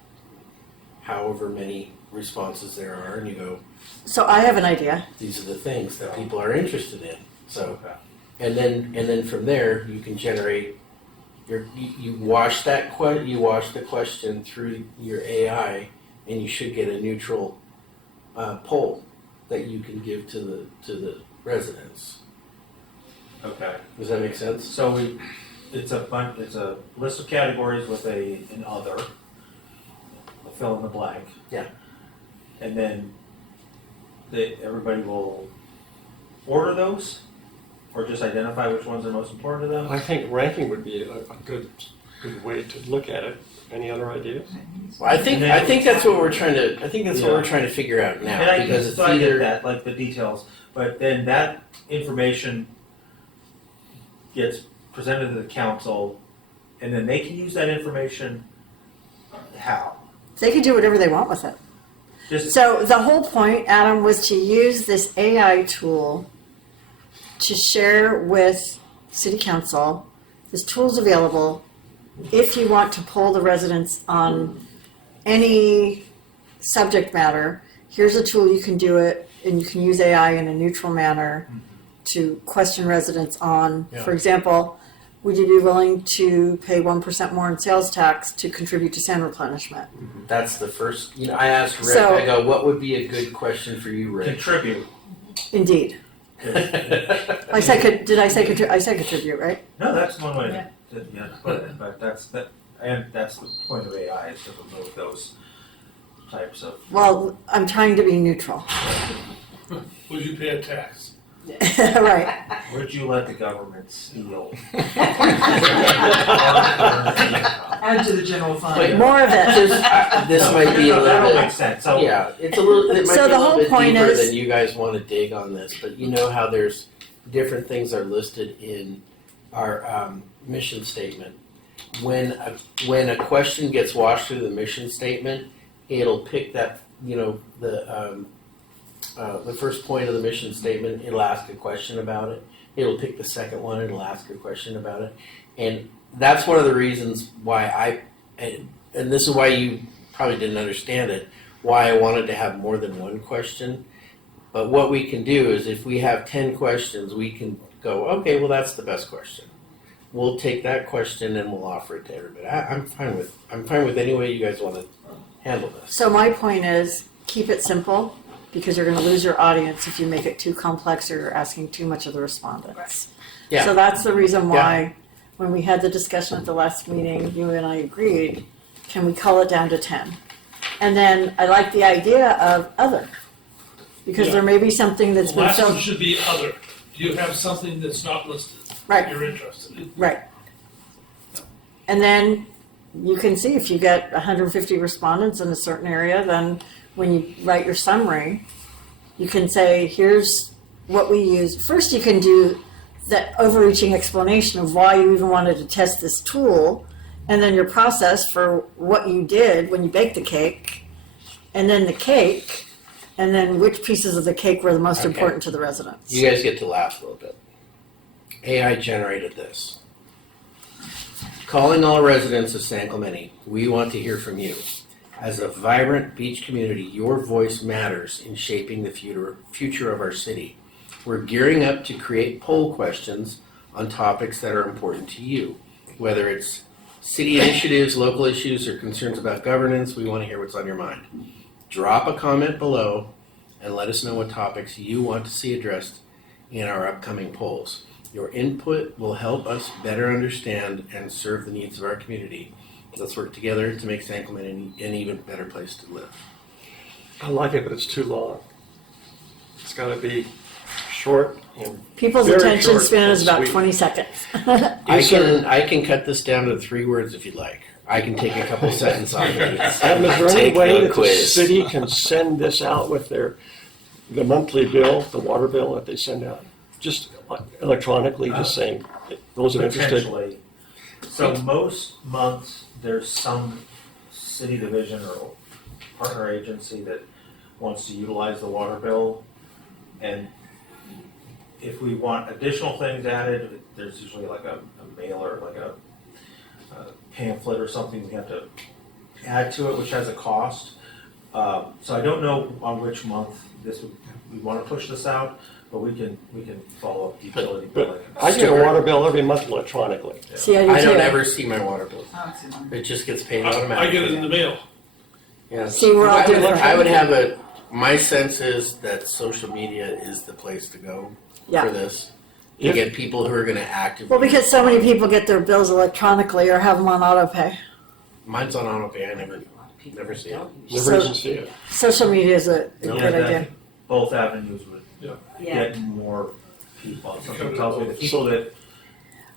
however many responses there are and you go, So I have an idea. these are the things that people are interested in. So, Okay. and then from there you can generate you wash the question through your AI, and you should get a neutral poll that you can give to the residents. Okay, Does that make sense? so it's a list of categories with an other, a fill in the blank. Yeah. And then everybody will order those, or just identify which ones are most important to them. I think ranking would be a good way to look at it. Any other ideas? Well, I think that's what we're trying to. I think that's what we're trying to figure out now, And I because it's so I get either that, like the details, but then that information gets presented to the council, and then they can use that information. How? They can do whatever they want with it. Just So the whole point, Adam, was to use this AI tool to share with city council. This tool's available if you want to poll the residents on any subject matter. Here's a tool, you can do it, and you can use AI in a neutral manner to question residents on, for example, would you be willing to pay 1% more in sales tax to contribute to sand replenishment? that's the first. I asked Rick. So- I go, what would be a good question for you, Rick? contribute. Indeed. I said, I said contribute, right? No, that's one way to put it, but that's the point of AI, is to remove those types of. Well, I'm trying to be neutral. Would you pay a tax? Right. Would you let the government steal? Add to the general Wait, fund. More of it. This might be a No, little that'll bit. make sense, so. Yeah, it's a little. It might So be the a little whole bit point deeper is- than you guys want to dig on this, but you know how there's different things are listed in our mission statement. When a question gets washed through the mission statement, it'll pick that. The first point of the mission statement, it'll ask a question about it. It'll pick the second one, it'll ask a question about it, and that's one of the reasons why and this is why you probably didn't understand it, why I wanted to have more than one question. But what we can do is if we have 10 questions, we can go, okay, well, that's the best question. We'll take that question and we'll offer it to everybody. I'm fine with any way you guys want to handle this. So my point is, keep it simple, because you're gonna lose your audience if you make it too complex or you're asking too much of the respondents. Yeah. So that's the reason why, when we had the discussion at the last meeting, you and I agreed, can we cull it down to 10? And then I like the idea of other, because Yeah. there may be something that's The been last one filled, should be other. Do you have something that's not listed? Right. You're interested in? right. And then you can see if you get 150 respondents in a certain area, then when you write your summary, you can say, here's what we use. First, you can do that overreaching explanation of why you even wanted to test this tool, and then your process for what you did when you baked the cake, and then the cake, and then which pieces of the cake were the most Okay. important to the residents. You guys get to laugh a little bit. AI generated this. Calling all residents of San Clemente, we want to hear from you. As a vibrant beach community, your voice matters in shaping the future of our city. We're gearing up to create poll questions on topics that are important to you. Whether it's city initiatives, local issues, or concerns about governance, we want to hear what's on your mind. Drop a comment below and let us know what topics you want to see addressed in our upcoming polls. Your input will help us better understand and serve the needs of our community. Let's work together to make San Clemente an even better place to live. I like it, but it's too long. It's got to be short and People's very attention short span is and about sweet. 20 seconds. I can cut this down to 3 words if you'd like. I can take a couple seconds off it. Adam, is there any Take way the that the quiz. city can send this out with the monthly bill, the water bill that they send out? Just electronically, just saying, those are interested. Potentially. So most months, there's some city division or partner agency that wants to utilize the water bill. And if we want additional things added, there's usually like a mailer, like a pamphlet or something we have to add to it, which has a cost. So I don't know on which month we want to push this out, but we can follow up utility billing. But I get a water bill every month electronically. See, I do I don't too. ever see my water bill. Oh, it's in there. It just gets paid I automatically. get it in the mail. Yeah. See, we're all different. I would have my sense is that social media is the place to go Yeah. for this. You get people who are gonna actively. Well, because so many people get their bills electronically or have them on auto pay. Mine's on auto pay, I never see it. Never even see it. Social media is a Yeah, good that- idea. Both avenues would Yeah, get more people. Something tells me the people that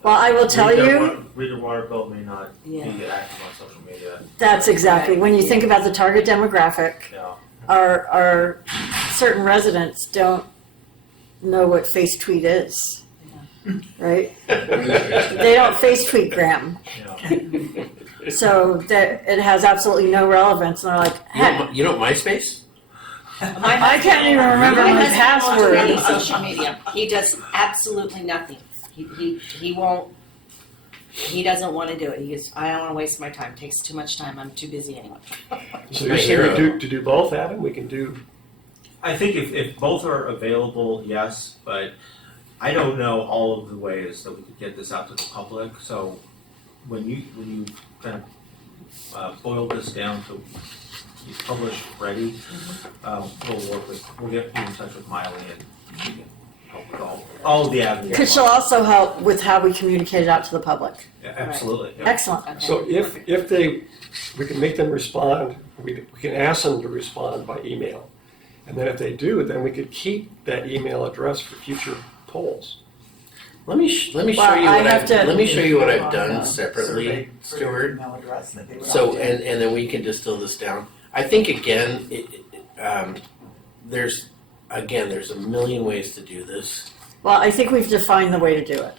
Well, I will tell you, read your water bill may not Yeah. be active on social media. that's exactly, when you think about the target demographic, Yeah. our certain residents don't know what face tweet is, right? They don't face tweet Graham, Yeah. so that it has absolutely no relevance, and they're like, heck, You know MySpace? I can't even remember my husband won't do any password. social media. He does absolutely nothing. He won't. He doesn't want to do it. He goes, I don't want to waste my time. It takes too much time. I'm too busy anyway. So My you're saying hero. to do both, Adam? We can do, I think if both are available, yes, but I don't know all of the ways that we could get this out to the public. So when you kind of boil this down to be published ready, we'll get you in touch with Miley and she can help with all of the avenues. Because she'll also help with how we communicate it out to the public. Yeah, absolutely. Yeah. Excellent. Okay. so if they, we can make them respond, we can ask them to respond by email. And then if they do, then we could keep that email address for future polls. Let me show Well, you I what have to- let me show you what I've On done the separately, survey for their Stuart. email address that they would So opt in. and then we can distill this down. I think again, there's a million ways to do this. Well, I think we've defined the way to do it.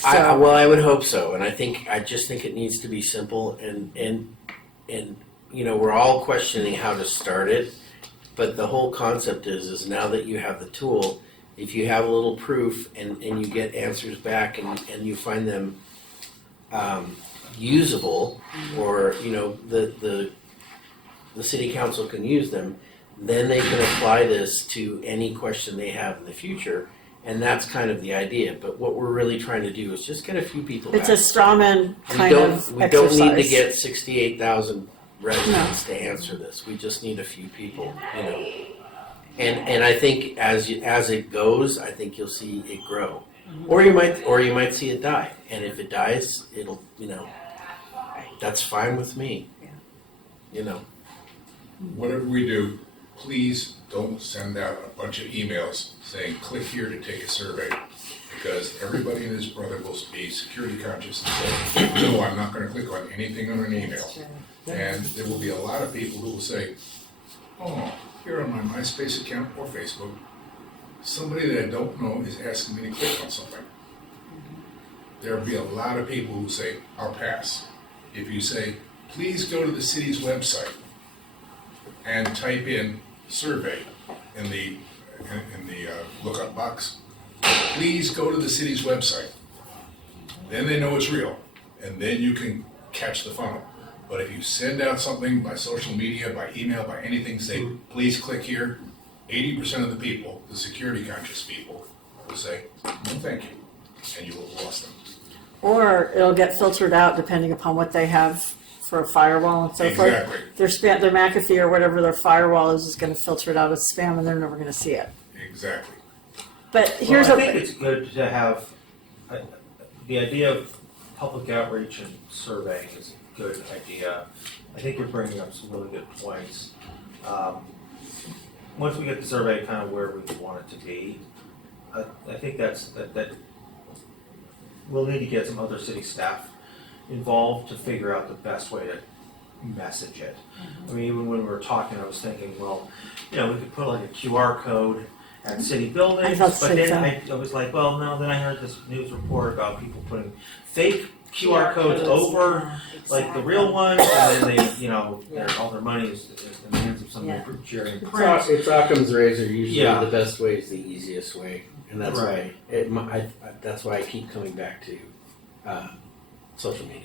So, Well, I would hope so, and I just think it needs to be simple, and you know, we're all questioning how to start it, but the whole concept is now that you have the tool, if you have a little proof and you get answers back and you find them usable, or you know the city council can use them, then they can apply this to any question they have in the future. And that's kind of the idea. But what we're really trying to do is just get a few people it's back. a straw man kind of We don't need to exercise. get 68,000 residents to answer this. We just need a few people, you know. And I think as it goes, I think you'll see it grow. Or you might see it die. And if it dies, it'll, you know, that's fine with me. You know. Whatever we do, please don't send out a bunch of emails saying, click here to take a survey. Because everybody and his brother will be security conscious and say, no, I'm not gonna click on anything on an email. And there will be a lot of people who will say, oh, here on my MySpace account or Facebook, somebody that I don't know is asking me to click on something. There will be a lot of people who say, I'll pass. If you say, please go to the city's website and type in survey in the lookup box, please go to the city's website. Then they know it's real, and then you can catch the funnel. But if you send out something by social media, by email, by anything, say, please click here, 80% of the people, the security conscious people, will say, no, thank you, and you will have lost them. Or it'll get filtered out depending upon what they have for a firewall and so Exactly. forth. Their McAfee or whatever their firewall is going to filter it out as spam, and they're never going to see it. Exactly. But here's I think it's good to have, the idea of public outreach and surveying is a good idea. I think you're bringing up some really good points. Once we get the survey kind of where we want it to be, I think that we'll need to get some other city staff involved to figure out the best way to message it. I mean, even when we were talking, I was thinking, well, you know, we could put like a QR code at city buildings, I thought the but same then thing. I was like, well, no, then I heard this news report about people putting fake QR codes codes, over like the real ones, and then they, you know, Yeah. all their money is in the hands of some Yeah. cheering It's Occam's razor. Usually, Yeah. the best way is the easiest way, and that's Right. why that's why I keep coming back to social media.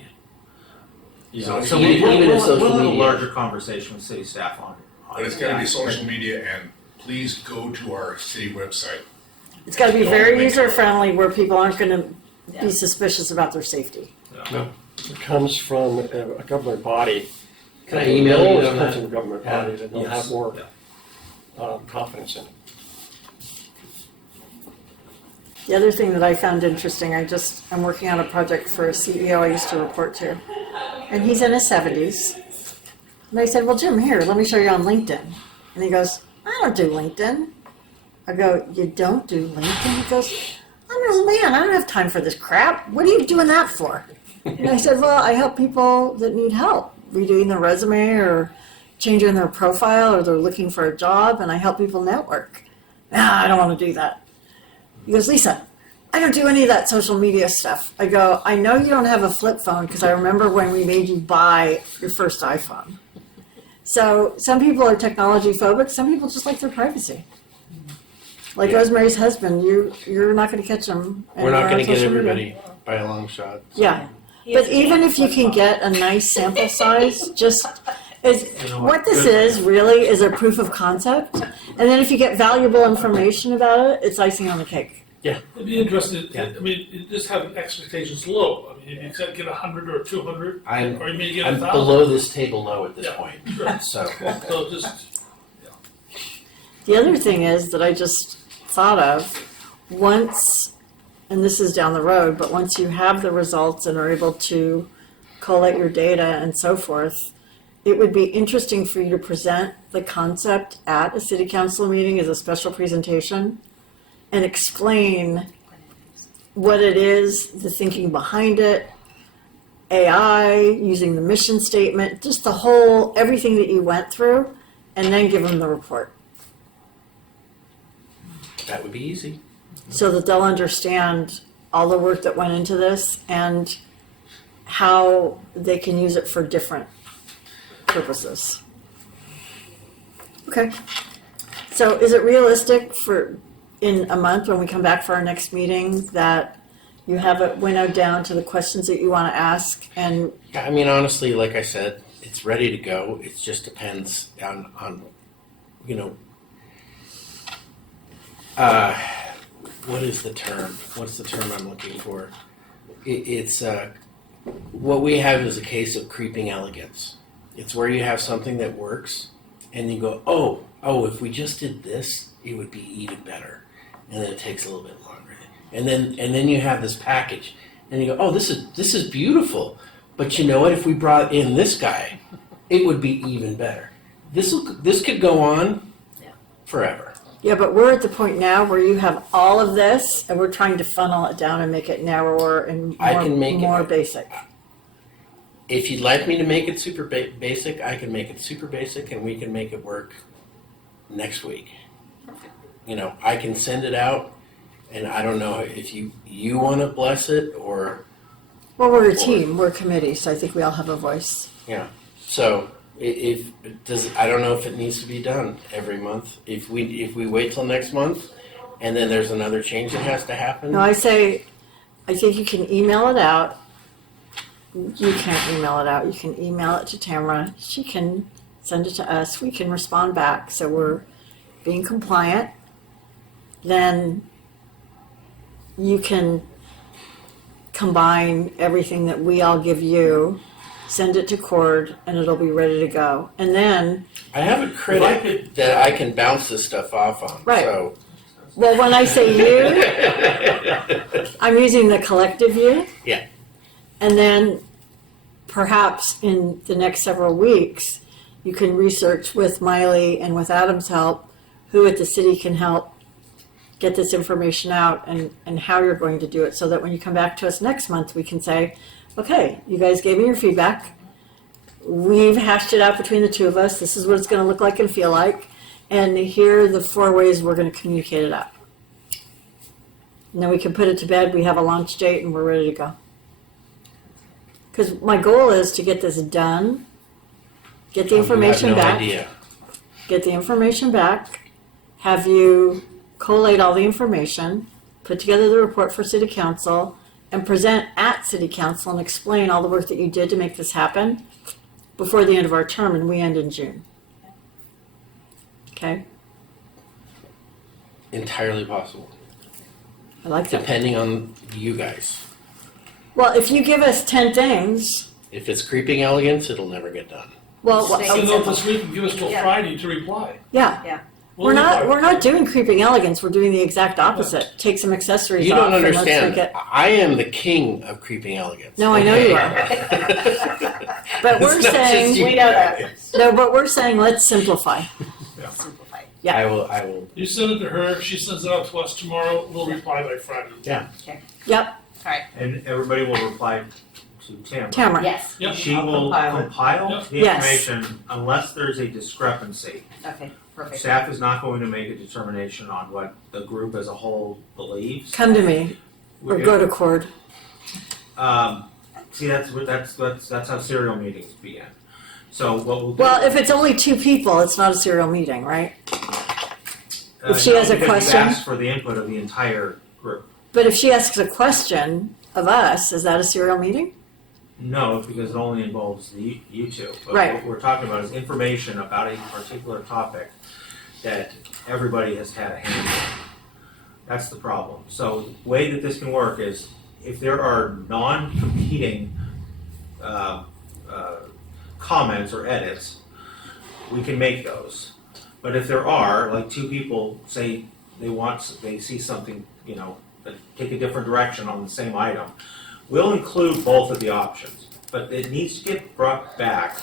Yeah, So so even in we'll social have a media. larger conversation with city staff on. But it's gotta be that. social media, and please go to our city website. It's got to be Don't very make it- user friendly where people aren't going to Yeah. be suspicious about their safety. No, it comes from a government body. Can I email you It always on comes that? from a government Yeah. body, then they'll Yes. have more Yeah. confidence in it. The other thing that I found interesting, I'm working on a project for a CEO I used to report to, and he's in his 70s. And I said, well, Jim, here, let me show you on LinkedIn. And he goes, I don't do LinkedIn. I go, you don't do LinkedIn? He goes, I'm an old man, I don't have time for this crap. What are you doing that for? And I said, well, I help people that need help redoing their resume or changing their profile, or they're looking for a job, and I help people network. I don't want to do that. He goes, Lisa, I don't do any of that social media stuff. I go, I know you don't have a flip phone because I remember when we made you buy your first iPhone. So some people are technology phobic, some people just like their privacy. Like Rosemary's husband, you're not going to catch him. We're not going to get social media. everybody by a long shot. Yeah, but even if you can get a nice sample size, what this is really is a proof of concept. And then if you get valuable information about it, it's icing on the cake. It'd be interesting, Yeah. I mean, you just have expectations low. I mean, if you get 100 or 200, I'm or you may get I'm 1,000. below this table low at this Yeah. point. Sure. So So just, The other thing is that I just thought of, once, and this is down the road, but once you have the results and are able to collate your data and so forth, it would be interesting for you to present the concept at a city council meeting as a special presentation and explain what it is, the thinking behind it, AI, using the mission statement, just the whole, everything that you went through, and then give them the report that would be easy. so that they'll understand all the work that went into this and how they can use it for different purposes. Okay. So is it realistic for, in a month when we come back for our next meeting, that you have it winnowed down to the questions that you want to ask? And Yeah, I mean, honestly, like I said, it's ready to go. It just depends on you know, what is the term? What's the term I'm looking for? It's what we have is a case of creeping elegance. It's where you have something that works, and you go, oh, if we just did this, it would be even better, and then it takes a little bit longer, and then you have this package, and you go, oh, this is beautiful, but you know what? If we brought in this guy, it would be even better. This could go on forever. yeah, but we're at the point now where you have all of this and we're trying to funnel it down and make it narrower and I can make it- more basic. If you'd like me to make it super basic, I can make it super basic, and we can make it work next week. You know, I can send it out, and I don't know if you want to bless it or Well, we're a team, we're a committee, so I think we all have a voice. so. I don't know if it needs to be done every month. If we wait till next month, and then there's another change that has to happen. No, I think you can email it out. You can't email it out. You can email it to Tamara. She can send it to us. We can respond back. So we're being compliant. Then you can combine everything that we all give you, send it to Cord, and it'll be ready to go. And then, I have a critic that I can bounce this stuff off on. Right. So well, when I say you, I'm using the collective you. Yeah. And then perhaps in the next several weeks, you can research with Miley and with Adam's help who at the city can help get this information out and how you're going to do it, so that when you come back to us next month, we can say, okay, you guys gave me your feedback. We've hashed it out between the two of us. This is what it's going to look like and feel like. And here are the 4 ways we're going to communicate it out. And then we can put it to bed. We have a launch date and we're ready to go. Because my goal is to get this done, get the information you have no back, idea. get the information back, have you collate all the information, put together the report for city council, and present at city council and explain all the work that you did to make this happen before the end of our term, and we end in June. Okay? Entirely possible, I like that. depending on you guys. Well, if you give us 10 things, If it's creeping elegance, it'll never get done. well, Same. send out this week and give us till Yeah. Friday to reply. yeah. Yeah. We're not doing creeping elegance, we're doing the exact opposite. Take some accessories You off don't and let's understand. make it. I am the king of creeping elegance. No, I know you are. But we're It's not just saying, you. We know that. no, but we're saying let's simplify. Simplify. Yeah. I will. You send it to her, if she sends it out to us tomorrow, we'll reply by Friday. Yep, And everybody will reply to Tamara. Tamara. Yes. Yep. She I'll will compile it. compile Yep. the Yes. information unless there's a discrepancy. Okay, perfect. Staff is not going to make a determination on what the group as a whole believes. Come to me or go to Cord. See, that's how serial meetings begin. So what we'll do. Well, if it's only 2 people, it's not a serial meeting, right? if she no, has a because you've question- asked for the input of the entire group. But if she asks a question of us, is that a serial meeting? No, because it only involves you two. But Right. what we're talking about is information about a particular topic that everybody has had a hand in. That's the problem. So the way that this can work is if there are non-competing comments or edits, we can make those. But if there are, like 2 people say they see something, that take a different direction on the same item, we'll include both of the options. But it needs to get brought back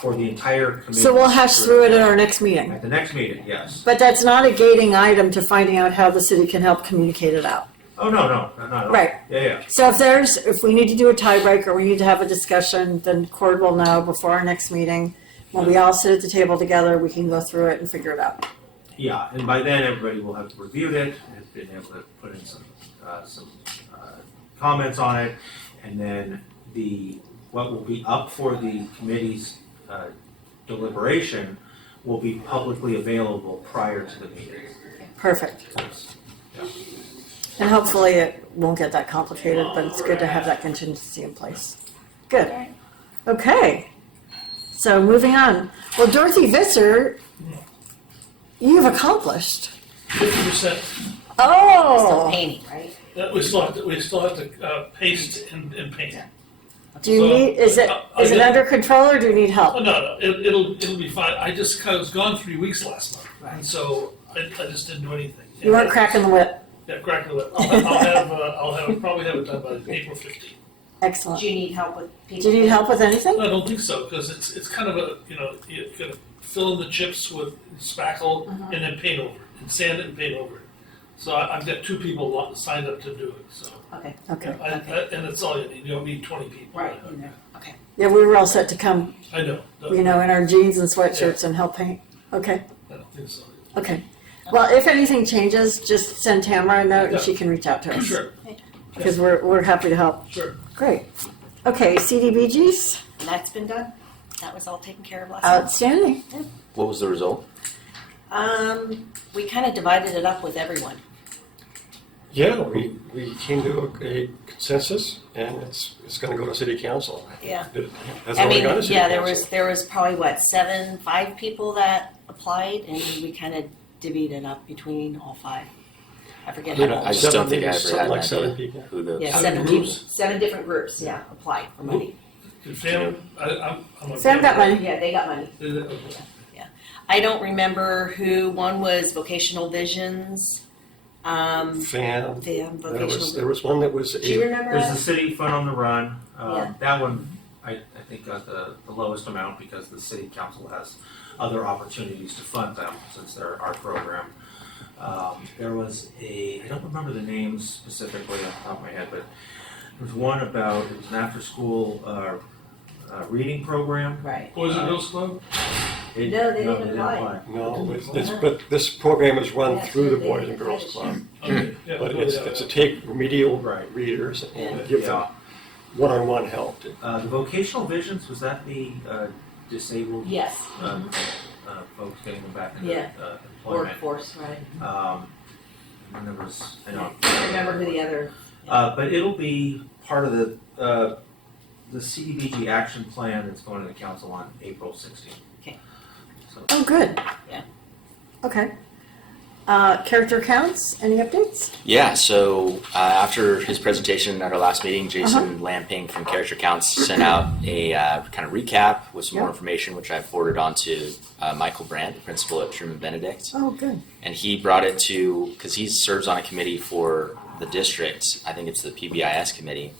for the entire committee. So we'll hash through it at our next meeting. At the next meeting, yes. But that's not a gating item to finding out how the city can help communicate it out. Oh, no, not at all. Right. Yeah. So if we need to do a tiebreaker, we need to have a discussion, then Cord will know before our next meeting. When we all sit at the table together, we can go through it and figure it out. Yeah, and by then, everybody will have reviewed it, have been able to put in some comments on it, and then what will be up for the committee's deliberation will be publicly available prior to the meeting. Perfect. And hopefully it won't get that complicated, but it's good to have that contingency in place. Good. Okay. So moving on. Well, Dorothy Visser, you've accomplished. 50%. Still Oh, painting, right? That we still have to paste and paint. do you So, need, is it under control or do you need Oh, help? no, it'll be fine. I just was gone 3 weeks last month, Right. and so I just didn't do anything. You weren't cracking the whip. Yeah, cracking the whip. I'll probably have it done by April 15th. Excellent. Do you need help with painting? Do you need help with anything? I don't think so, because it's kind of you gotta fill in the chips with spackle and then paint over it, and sand it and paint over it. So I've got 2 people signed up to do it, so. Okay, Okay. And that's all you need, you don't need 20 people. right, in there, okay. Yeah, we were all set to come, I know. in our jeans and sweatshirts and help paint. Okay, I don't think so. okay. Well, if anything changes, just send Tamara a note and she can reach out to us. Sure, Because we're happy to help. sure. Great. Okay, CDBGs, And that's been done? That was all taken care of last month? outstanding. What was the result? We kind of divided it up with everyone. Yeah, we came to a consensus, and it's gonna go to city council. Yeah. That's I already mean, gone to city yeah, council. there was probably what, 5 people that applied, and we kind of divvied it up between all 5. I forget how many. I just don't think I ever Something had an like 7 idea people. who the. Yeah, 7 7 people, groups? 7 different groups, yeah, applied for money. Did Sam, I'm a. Sam got money. Yeah, they got money. Did it? Okay. I don't remember who, one was Vocational Visions, Fan. the vocational. There was one that was Do you remember There's the that? city fund on the run. Yeah. That one, I think got the lowest amount because the city council has other opportunities to fund them since they're our program. There was I don't remember the names specifically off the top of my head, but there was one about, it was an after-school reading program. Right. Boys and Girls Club? No, they didn't apply. No, but this program is run Yeah, through the they Boys did and Girls this Club. Okay, yeah. But yeah, it's to take remedial Right. readers and Yeah. give them one-on-one help. The vocational visions, was that the disabled Yes, folks getting them back into Yeah. employment? workforce, right. And there was, I know. I don't remember who the other, But it'll be part of the CDBG action plan that's going to the council on April 16th. Okay. So, Oh, good. Yeah. Okay. Character counts, any updates? Yeah, so after his presentation at our last meeting, Jason Lamping from Character Counts sent out a kind of recap with some more Yeah. information, which I forwarded on to Michael Brandt, the principal at Truman Benedict. Oh, good. And he brought it to, because he serves on a committee for the district, I think it's the PBIS committee.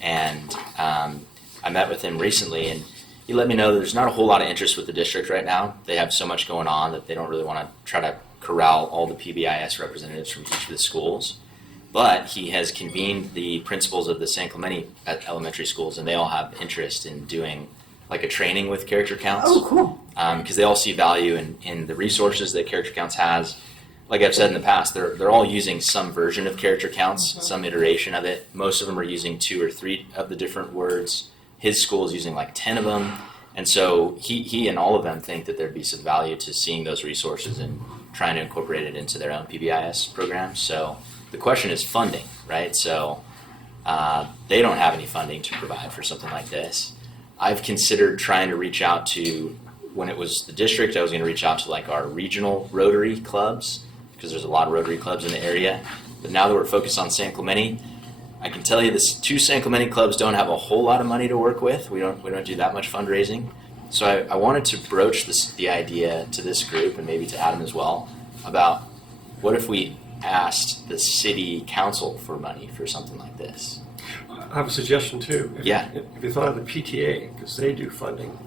And I met with him recently, and he let me know that there's not a whole lot of interest with the district right now. They have so much going on that they don't really want to try to corral all the PBIS representatives from each of the schools. But he has convened the principals of the San Clemente elementary schools, and they all have interest in doing like a training with Character Counts. Oh, cool. Because they all see value in the resources that Character Counts has. Like I've said in the past, they're all using some version of Character Counts, some iteration of it. Most of them are using 2 or 3 of the different words. His school is using like 10 of them. And so he and all of them think that there'd be some value to seeing those resources and trying to incorporate it into their own PBIS programs. So the question is funding, right? So they don't have any funding to provide for something like this. I've considered trying to reach out to, when it was the district, I was going to reach out to like our regional Rotary clubs, because there's a lot of Rotary clubs in the area. But now that we're focused on San Clemente, I can tell you this 2 San Clemente clubs don't have a whole lot of money to work with. We don't do that much fundraising. So I wanted to broach the idea to this group, and maybe to Adam as well, about what if we asked the city council for money for something like this? I have a suggestion too. Yeah. If you thought of the PTA, because they do funding.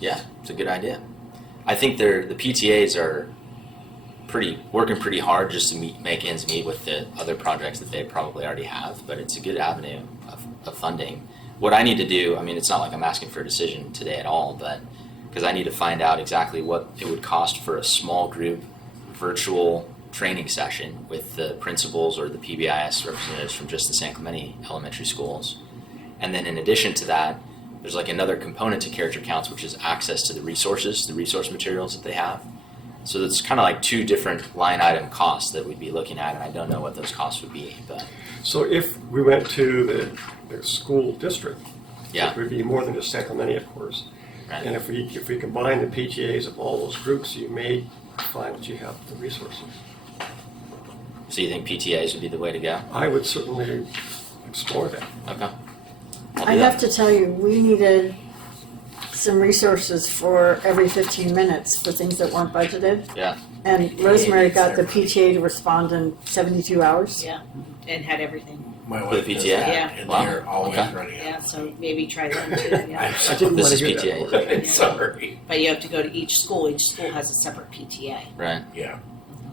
Yeah, it's a good idea. I think the PTAs are working pretty hard just to make ends meet with the other projects that they probably already have, but it's a good avenue of funding. What I need to do, I mean, it's not like I'm asking for a decision today at all, but because I need to find out exactly what it would cost for a small group virtual training session with the principals or the PBIS representatives from just the San Clemente elementary schools. And then in addition to that, there's like another component to Character Counts, which is access to the resources, the resource materials that they have. So it's kind of like 2 different line item costs that we'd be looking at, and I don't know what those costs would be, but So if we went to the school district, yeah, it would be more than just San Clemente, of course. right. And if we combine the PTAs of all those groups, you may find that you have the resources. So you think PTAs would be the way to go? I would certainly explore that. Okay. I have to tell you, we needed some resources for every 15 minutes for things that weren't budgeted. Yeah. And Rosemary got the PTA to respond in 72 hours. Yeah, and had everything. My For the wife does PTA? that, Yeah. and Wow. they're always Okay. running out. Yeah, so maybe try them too, yeah. I didn't This want is to hear PTA. that. I'm sorry. But you have to go to each school. Each school has a separate PTA. Right. Yeah.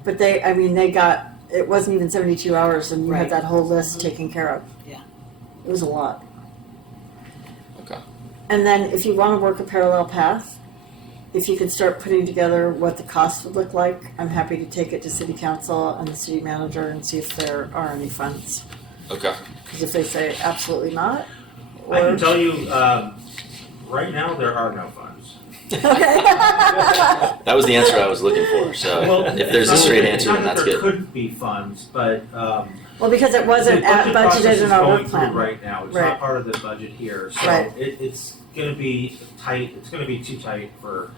But they got, it wasn't even 72 hours and you Right. had that whole list taken care of. Yeah. It was a lot. Okay. And then if you want to work a parallel path, if you could start putting together what the cost would look like, I'm happy to take it to city council and the city manager and see if there are any funds. Okay. Because if they say absolutely not, I or can tell you, right now, there are no funds. okay. That was the answer I was looking for. So Well, if there's a straight answer, then that's Not that there good. couldn't be funds, but, Well, because it wasn't the budget process budgeted in is our going work through plan. right now. It's Right. not part of the budget here, so Right. it's gonna be tight, it's gonna be too tight for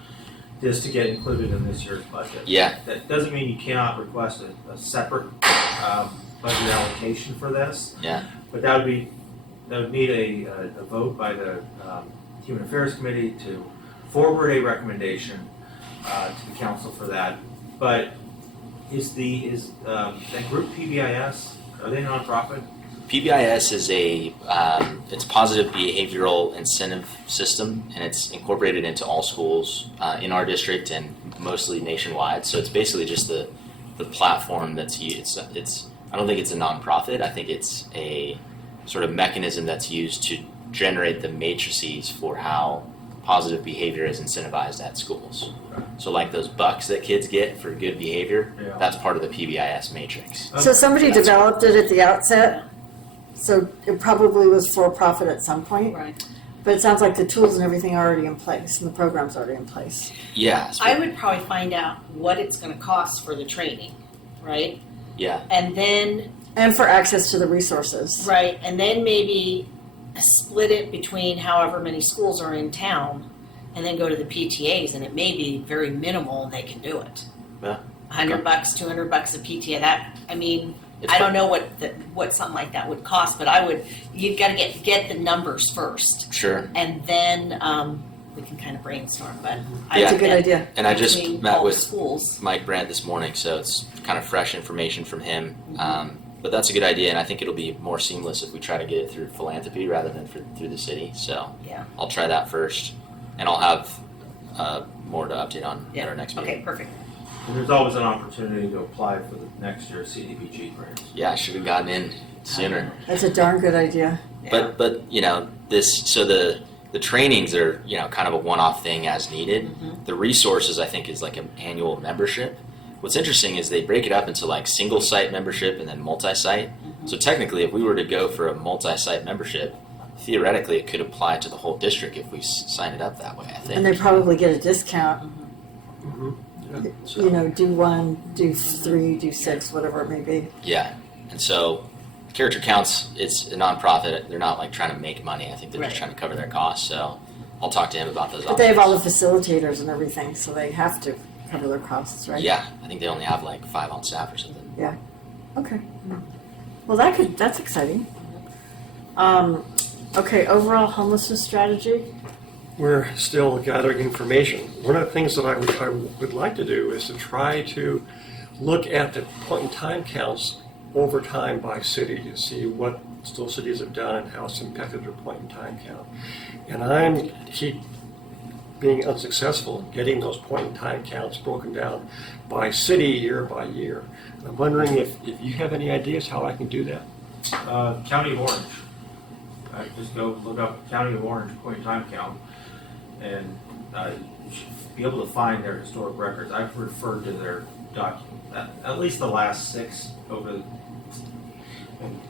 this to get included in this year's budget. Yeah. That doesn't mean you cannot request a separate, budget allocation for this. Yeah. But that would need a vote by the, Human Affairs Committee to forward a recommendation, to the council for that. But is that group PBIS, are they nonprofit? PBIS is it's positive behavioral incentive system, and it's incorporated into all schools in our district and mostly nationwide. So it's basically just the platform that's used. I don't think it's a nonprofit. I think it's a sort of mechanism that's used to generate the matrices for how positive behavior is incentivized at schools. So like those bucks that kids get for good behavior, Yeah. that's part of the PBIS matrix. So somebody That's- developed it at the outset, so it probably was for profit at some point. Right. But it sounds like the tools and everything are already in place and the program's already in place. Yeah. so- I would probably find out what it's going to cost for the training, right? yeah. And then, And for access to the resources. right, and then maybe split it between however many schools are in town, and then go to the PTAs, and it may be very minimal, and they can do it. $100, $200 a PTA. That, I mean, It's I don't know what something like that would cost, but you've got to get the numbers first, Sure. and then we can kind of brainstorm. But Yeah. That's a good idea. And I just between met all the with schools. Mike Brandt this morning, so it's kind of fresh information from him. But that's a good idea, and I think it'll be more seamless if we try to get it through philanthropy rather than through the city. So Yeah. I'll try that first, and I'll have more to update on Yeah. at our next meeting. Okay, perfect. And there's always an opportunity to apply for the next year's CDBG grants. Yeah, I should have gotten in sooner. That's a darn good idea. Yeah. But you know, the trainings are, you know, kind of a one-off thing as needed. The resources, I think, is like an annual membership. What's interesting is they break it up into like single site membership and then multi-site. So technically, if we were to go for a multi-site membership, theoretically it could apply to the whole district if we sign it up that way, I think. And they probably get a discount, So- you know, do 1, do 3, do 6, whatever it may be. Yeah, and so Character Counts, it's a nonprofit. They're not like trying to make money. I think they're just Right. trying to cover their costs. So I'll talk to him about those. But they have all the options. facilitators and everything, so they have to cover their costs, right? Yeah, I think they only have like 5 on staff or something. Okay. Well, that's exciting. Okay, overall homelessness strategy. We're still gathering information. One of the things that I would like to do is to try to look at the point in time counts over time by city to see what those cities have done and how it's impacted their point in time count. And I'm keep being unsuccessful in getting those point in time counts broken down by city year by year. And I'm wondering if you have any ideas how I can do that. County of Orange. Just go look up County of Orange point in time count, and you should be able to find their historic records. I've referred to their document, at least the last 6 over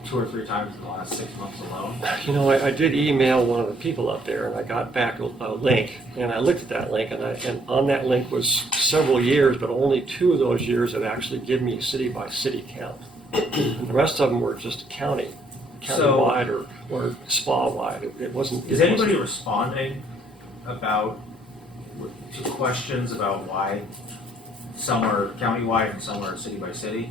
2 or 3 times in the last 6 months alone. You know, I did email one of the people up there, and I got back a link, and I looked at that link, and on that link was several years, but only 2 of those years had actually given me city by city count. And the rest of them were just countywide or spa-wide. It wasn't. Is anybody responding to questions about why some are countywide and some are city by city?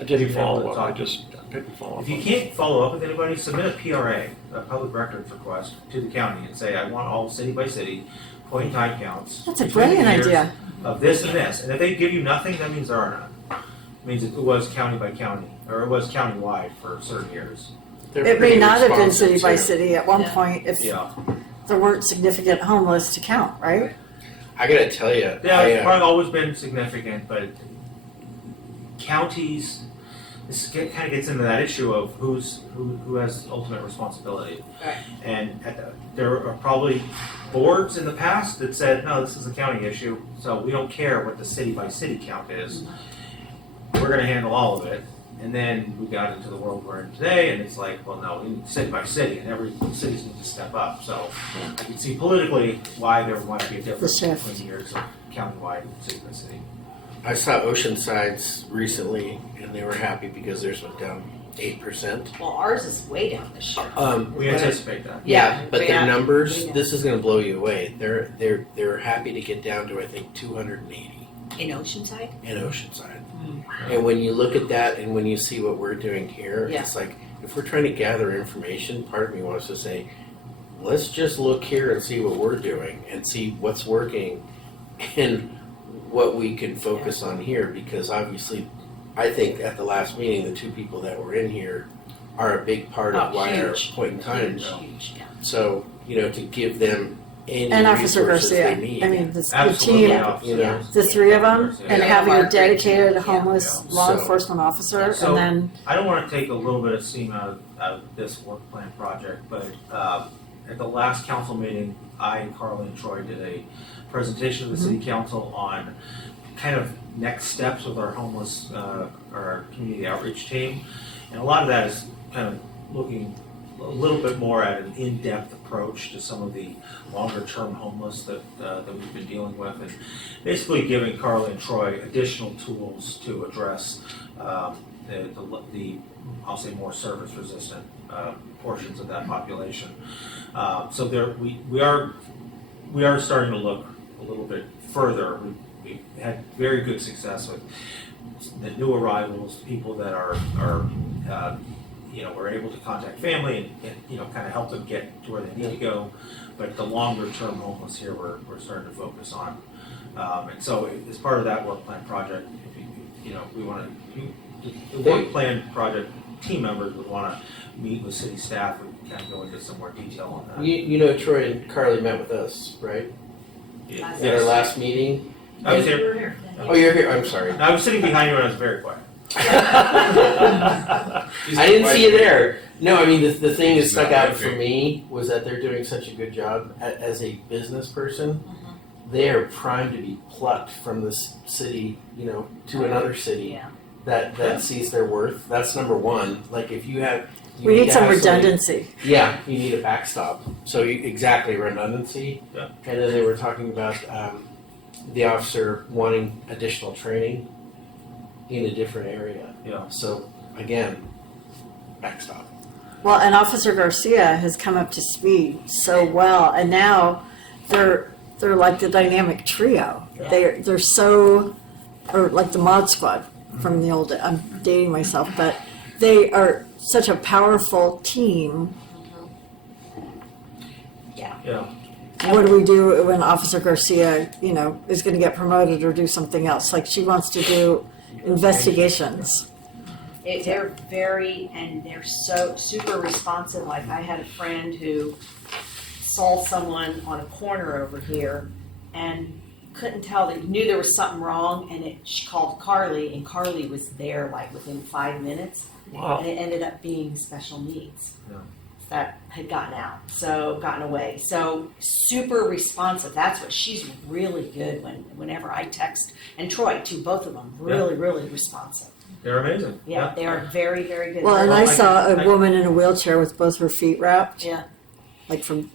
I didn't follow up. I just didn't follow up. If you can't follow up with anybody, submit a PRA, a public records request, to the county and say, I want all city by city point in time counts. That's a between the brilliant years idea. Of this and this, and if they give you nothing, that means there are none. It means it was county by county, or it was countywide for certain years. They're It may pretty not have been responsive, city by too. city at one Yeah. point if Yeah, there weren't significant homeless to count, right? I gotta tell you, yeah, it's probably always been significant, but counties, kind of gets into that issue of who has ultimate responsibility. Right. And there are probably boards in the past that said, no, this is a county issue, so we don't care what the city by city count is. We're gonna handle all of it. And then we got into the world we're in today, and it's like, well, no, we need city by city, and every cities need to step up. So I can see politically why there might be a difference shift. between years of countywide and city by city. I saw Oceanside's recently, and they were happy because theirs went down 8%. Well, ours is way down this year. We anticipate that. Yeah, but their yeah, numbers, we know. this is gonna blow you away. They're happy to get down to, I think, 280 In Oceanside? in Oceanside. And when you look at that and when you see what we're doing here, Yeah. it's like, if we're trying to gather information, part of me wants to say, let's just look here and see what we're doing and see what's working and what we can focus on here, because obviously, I think at the last meeting, the 2 people that were in here are a big part of Oh, why our huge. point in time. Huge, yeah. So, to give them any And Officer resources Garcia. they need. I mean, the Absolutely. team, Officer. Yeah. the 3 of them, and Yeah. having a Yeah. dedicated Yeah. homeless Yeah. law So- enforcement officer, So- and then I don't want to take a little bit of steam out of this work plan project, but at the last council meeting, I and Carly and Troy did a presentation to the city council on kind of next steps with our homeless, our community outreach team. And a lot of that is kind of looking a little bit more at an in-depth approach to some of the longer-term homeless that we've been dealing with, and basically giving Carly and Troy additional tools to address the I'll say more service-resistant portions of that population. So we are starting to look a little bit further. We we had very good success with the new arrivals, people that are we're able to contact family and kind of help them get to where they need to go. But the longer term homeless here, we're starting to focus on. And so as part of that work plan project, we want to, the work plan project team members would want to meet with city staff and kind of go into some more detail on that. You know, Troy and Carly met with us, right? Yes. At our last meeting. I was here. Oh, you're here. I'm sorry. I was sitting behind you and I was very quiet. I didn't see you there. No, I mean, the thing that stuck out for me was that they're doing such a good job as a business person. They are primed to be plucked from this city, to another city Yeah. that sees their worth. That's number one. Like if you have, We need to some have somebody- redundancy. Yeah, you need a backstop. So exactly redundancy. Yeah. And then they were talking about the officer wanting additional training in a different area. Yeah. So again, backstop. Well, and Officer Garcia has come up to speed so well, and now they're like the dynamic trio. Yeah. They're so, or like the Mod Squad from the old. I'm dating myself, but they are such a powerful team. Yeah. What do we do when Officer Garcia, is going to get promoted or do something else? Like she wants to do investigations. They're they're so super responsive. Like I had a friend who saw someone on a corner over here and couldn't tell, that knew there was something wrong, and she called Carly, and Carly was there like within 5 minutes. Wow. And it ended up being special needs Yeah. that had gotten away. So super responsive. That's what she's really good whenever I text, and Troy too, both of them really responsive. They're amazing. Yeah, they are very, very good. Well, and I I- saw a I- woman in a wheelchair with both her feet wrapped. Yeah. Like from,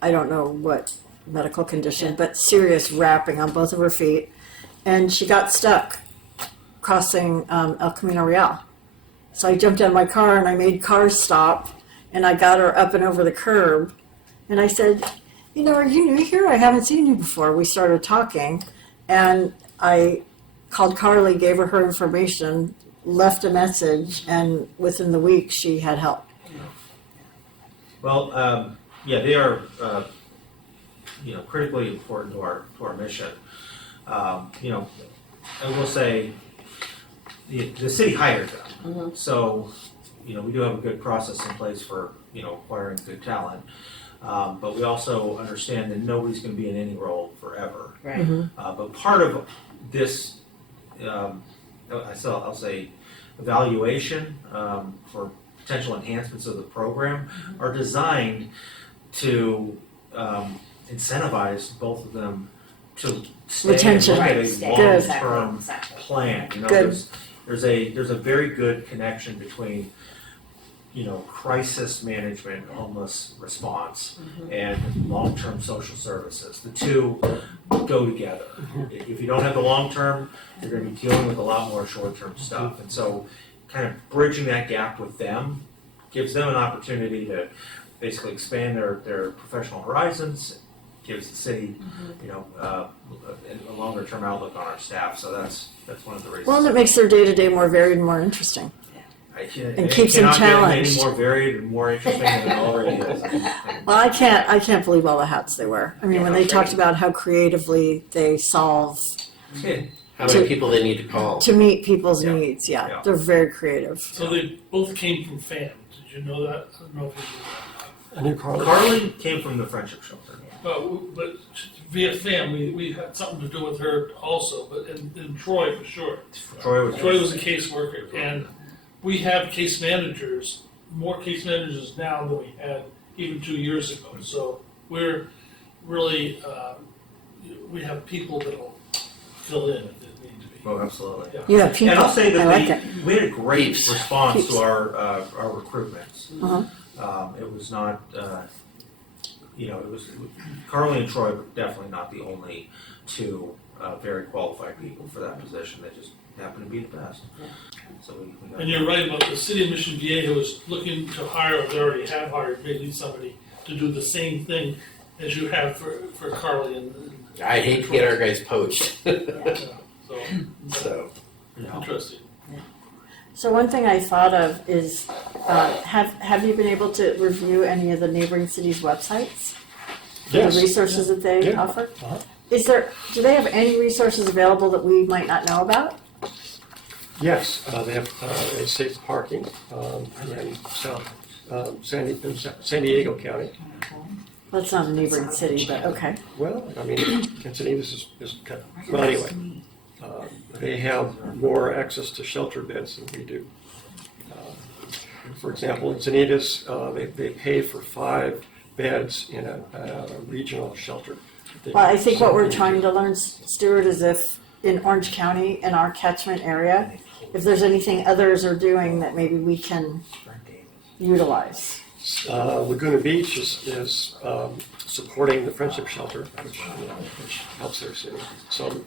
I don't know what medical condition, Yeah. but serious wrapping on both of her feet. And she got stuck crossing El Camino Real. So I jumped out of my car and I made cars stop, and I got her up and over the curb. And I said, are you new here? I haven't seen you before. We started talking, and I called Carly, gave her information, left a message, and within the week she had help. Well, they are, critically important to our mission. I will say, the city hired them, so we do have a good process in place for acquiring good talent. But we also understand that nobody's going to be in any role forever. Right. But part of this, I'll say, evaluation for potential enhancements of the program are designed to incentivize both of them to stay Retention. and look at Right, a stay. long-term Exactly. plan. Good. There's a very good connection between crisis management, homeless response, and long-term social services. The two go together. If you don't have the long-term, you're going to be dealing with a lot more short-term stuff. And so kind of bridging that gap with them gives them an opportunity to basically expand their professional horizons, gives the city, a longer-term outlook on our staff. So that's one of the reasons. Well, and it makes their day-to-day more varied and more interesting. And keeps them challenged. Any more varied and more interesting than it already is. Well, I can't believe all the hats they wear. I mean, when they talked about how creatively they solve How many people they need to call? to meet people's Yeah. needs, Yeah. they're very creative. So they both came from FAM. Did you know that? I don't know if you I knew Carly. Carly came from the Friendship Shelter. knew that. But via FAM, we had something to do with her also, but in Troy for sure. Troy was A caseworker, and we have case managers, more case managers now than we had even 2 years ago. So we're really, we have people that'll fill in if they need to be. Oh, absolutely. Yeah. You have people. And I'll say I like that it. we had a great Peeps. response Peeps. to our recruitments. Uh-huh. It was not, it was, Carly and Troy were definitely not the only two very qualified people for that position. They just happened to be the best. So we got. And you're right about the city of Mission Viejo was looking to hire, or they already have hired, maybe somebody to do the same thing as you have for Carly and I hate to get our guys poached. So, So, interesting. So one thing I thought of is, have you been able to review any of the neighboring cities' websites? For Yes. the resources that they Yeah. offer? Uh-huh. Do they have any resources available that we might not know about? Yes, they have a safe parking in San Diego County. Well, it's not a neighboring city, but okay. Well, I mean, Encinitas is kind of, well, anyway, they have more access to shelter beds than we do. For example, Encinitas, they pay for 5 beds in a regional shelter. Well, I think what we're trying to learn, Stuart, is if in Orange County, in our catchment area, if there's anything others are doing that maybe we can utilize. Laguna Beach is supporting the Friendship Shelter, which helps their city. So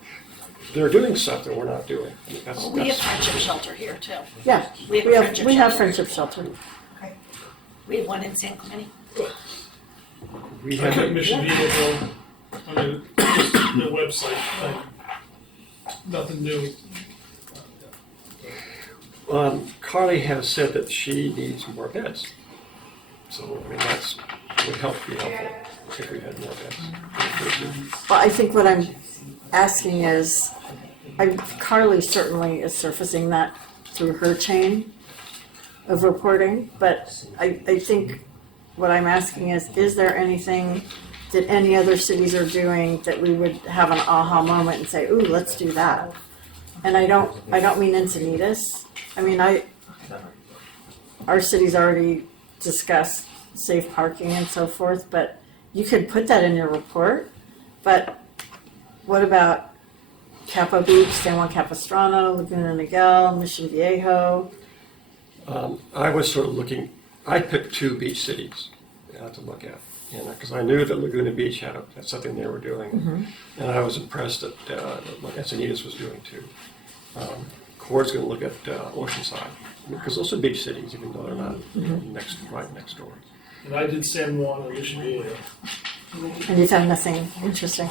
they're doing stuff that we're not doing. I mean, We have Friendship Shelter here too. Yeah, We have we Friendship have Shelter. Friendship Shelter. We have one in San Clemente. we I have think Mission Viejo, I mean, just the website, nothing new. Carly has said that she needs more beds. So, I mean, that's, would help be helpful if we had more beds. Well, I think what I'm asking is, Carly certainly is surfacing that through her chain of reporting, but I think what I'm asking is there anything that any other cities are doing that we would have an aha moment and say, ooh, let's do that? And I don't mean Encinitas. I mean, our city's already discussed safe parking and so forth, but you could put that in your report. But what about Capo Beach, San Juan Capistrano, Laguna Niguel, Mission Viejo? I was sort of looking, I picked 2 beach cities to look at, because I knew that Laguna Beach had something they were doing, and I was impressed that what Encinitas was doing too. Cord's going to look at Oceanside, because those are beach cities, even though they're not right next door. And I did San Juan and Mission Viejo. And you found nothing interesting?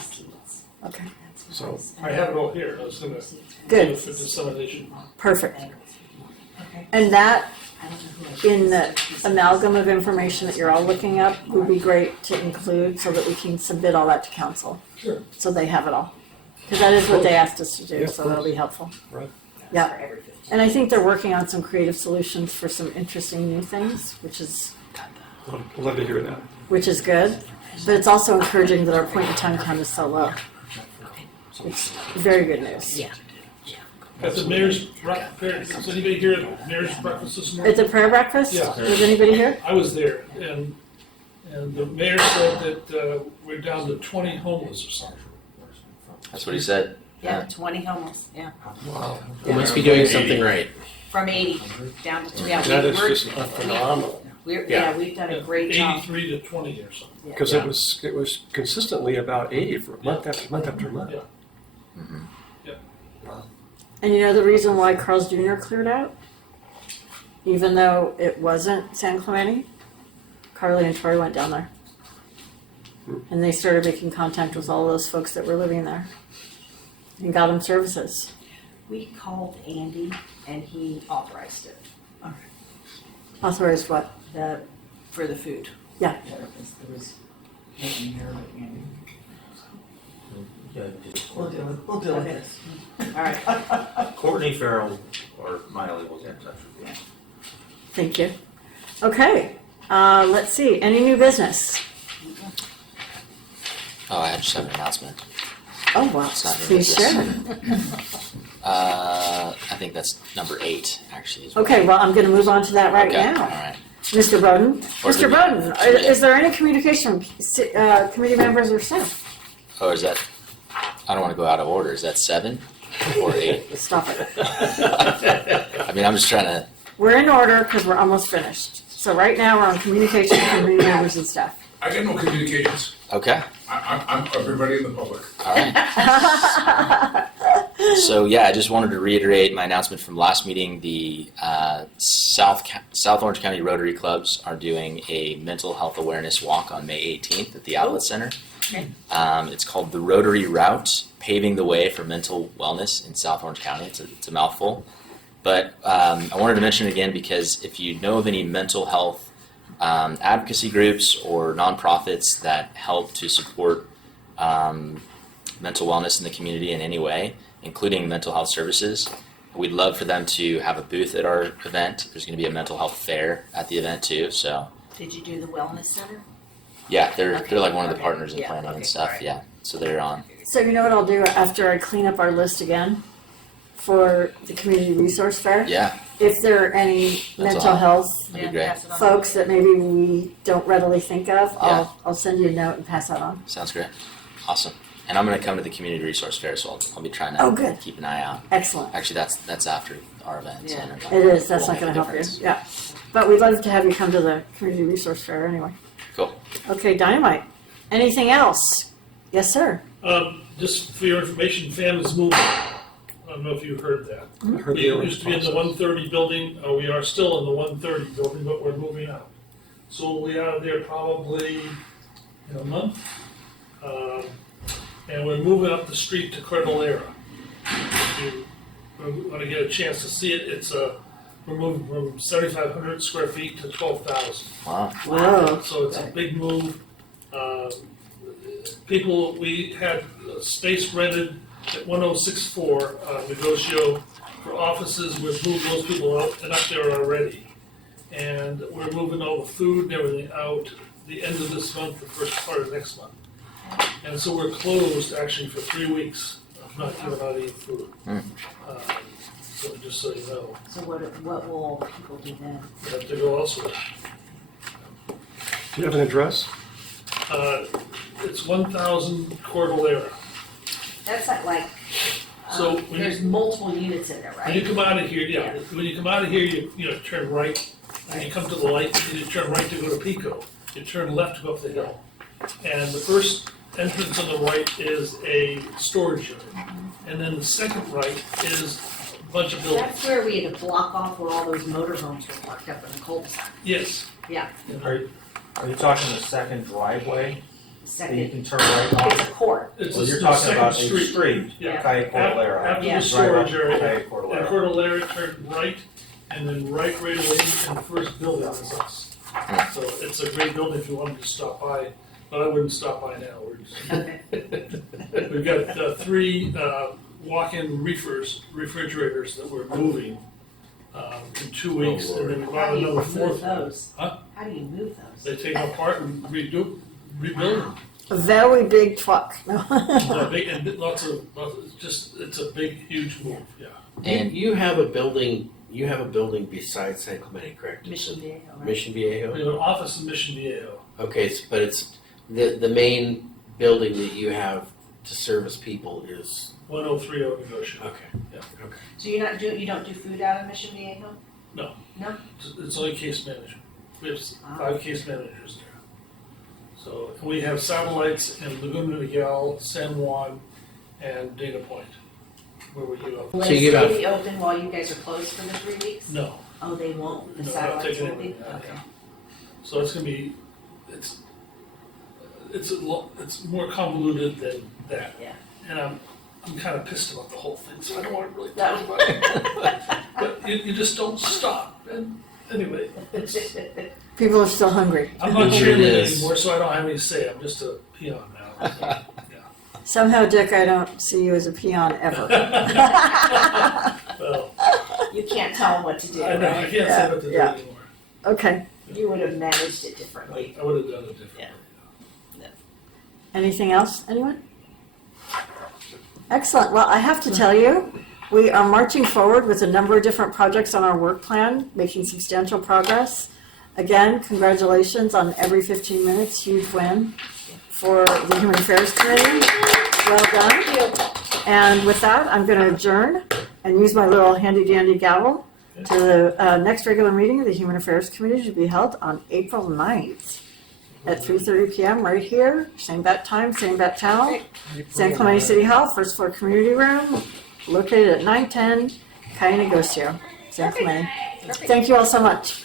Okay, So I have it all here, I was gonna. Good. For dissemination. perfect. And that, in the amalgam of information that you're all looking up, would be great to include so that we can submit all that to council. Sure. So they have it all. Because that is what they asked us to do, Yeah, so of that'll be course. helpful. Right. Yeah. And I think they're working on some creative solutions for some interesting new things, which is Love to hear that. good. But it's also encouraging that our point in time count is so low. It's very good news. Yeah. At the mayor's breakfast, is anybody here at the mayor's breakfast this morning? At the prayer breakfast? Yeah. Was anybody here? I was there, and the mayor said that we're down to 20 homeless or something. That's what he said. Yeah, 20 homeless, yeah. Wow. we must be doing something right. From 80 down to, yeah. That is we're- just phenomenal. Yeah, we've done a great job. 83 to 20 or something. Because it was consistently about 80 for month after month after month. Yeah. And you know the reason why Carl's Jr. cleared out? Even though it wasn't San Clemente? Carly and Tori went down there. And they started making contact with all those folks that were living there. And got them services. We called Andy and he authorized it, Authorized what? for the food. Yeah, We'll deal with this. All right. Courtney Farrell or Miley will get in touch with you. Thank you. Okay, let's see, any new business? Oh, I just have an announcement. Oh, wow, It's not new please share. business. I think that's number 8, actually. is what- Okay, well, I'm gonna move on to that right Okay, now. all right. Mr. Bowden? Or Mr. did- Bowden, is there any communication, committee members or staff? Oh, is that, I don't want to go out of order. Is that 7 or 8? Stop it. I mean, I'm just trying to, We're in order because we're almost finished. So right now, we're on communication with committee members and staff. I got no communications. okay, I'm everybody in the public. all right. So yeah, I just wanted to reiterate my announcement from last meeting. The South Orange County Rotary Clubs are doing a mental health awareness walk on May 18th at the Outlet Center. Okay. It's called the Rotary Route, Paving the Way for Mental Wellness in South Orange County. It's a mouthful. But I wanted to mention it again because if you know of any mental health advocacy groups or nonprofits that help to support mental wellness in the community in any way, including mental health services, we'd love for them to have a booth at our event. There's going to be a mental health fair at the event too. So Did you do the wellness center? yeah, they're like one of the Okay. partners in Yeah, planning okay, and stuff. alright. Yeah, so they're on. So you know what I'll do after I clean up our list again for the community resource fair? Yeah, If there are any Mental mental health that'd be great. pass it on. folks that maybe we don't readily think of, Yeah. I'll send you a note and pass that on. Sounds great. Awesome. And I'm going to come to the community resource fair, so I'll be trying to Oh, good. keep an eye out. Excellent. Actually, that's after our event. so Yeah. it'll- It is, that's won't not make gonna a help you, difference. yeah. But we'd love to have you come to the community resource fair anyway. Cool. Okay, Dynamite. Anything else? Yes, sir. Just for your information, FAM is moving. I don't know if you heard that. I heard We they were used to be in the 130 building, we are still in the 130 building, but we're moving out. So we'll be out of there probably in a month. And we're moving up the street to Cordillera. If you want to get a chance to see it, we're moving from 7,500 square feet to 12,000. Wow. Whoa. So it's a big move. We had space rented at 1064 Negocio for offices. We've moved those people out and up there already. And we're moving all the food and everything out the end of this month, the first part of next month. And so we're closed actually for 3 weeks of not giving out any food. So just so you know, So what will people do then? we have to go elsewhere. Do you have an address? It's 1,000 Cordillera. That's not like, So when there's multiple units in there, When you right? come out of here, yeah, when you come out of here, you turn right, and you come to the light, and you turn right to go to Pico. You turn left to go up the hill. And the first entrance on the right is a storage unit. And then the second right is a bunch of buildings. That's where we had to block off where all those motorhomes were parked up in the cul-de-sac. Yes. Yeah, Are you talking the second driveway that you second, can turn right it's a on? court. It's Well, you're the talking second about a street. street, Yeah. Calle Cordillera. After Yeah. the storage Right on area. Calle And Cordillera. Cordillera turned right, and then right away, and the first building is us. So it's a great building if you wanted to stop by, but I wouldn't stop by now. We're just Okay. We've got 3 walk-in refrigerators that we're moving in 2 weeks, and then we How bought do you another move 4th. those? Huh? How do you move those? They take them apart and rebuild them. A very big truck. They're big and it's a big, huge move, yeah. And You have a building besides San Clemente, correct? Mission Viejo, right? Mission We Viejo? have an office in Mission Viejo. Okay, but it's, the main building that you have to service people is, 1030 Negotiable. okay. So you don't do food out of Mission Viejo? It's only case management. We have 5 case managers there. So we have satellites in Laguna Niguel, San Juan, and Dana Point, where we do Will So they you got- stay open while you guys are closed for the 3 weeks? No. Oh, they won't, the No, not satellites taking won't be? anything out, Okay. So it's gonna be, it's more convoluted than that. Yeah. And I'm kind of pissed about the whole thing, so I don't want to really That talk about it. But you just don't stop. And anyway, People are still hungry. I'm not It chairman is. anymore, so I don't have any say. I'm just a peon now. So, Somehow, Dick, I don't see you as a peon ever. well, You can't tell them what to do, I know, I right? can't say what to do Yeah. anymore. Okay, You would have managed it differently. I would have done it differently. anything else, anyone? Excellent, well, I have to tell you, we are marching forward with a number of different projects on our work plan, making substantial progress. Again, congratulations on every 15 minutes, huge win for the Human Affairs Committee. Well done. And with that, I'm going to adjourn and use my little handy dandy gavel to the next regular meeting of the Human Affairs Committee to be held on April 9th at 3:30 p.m. right here, same bat time, same bat channel, San Clemente City Hall, first floor community room, located at 910 Calle Negocio, San Clemente. Thank you all so much.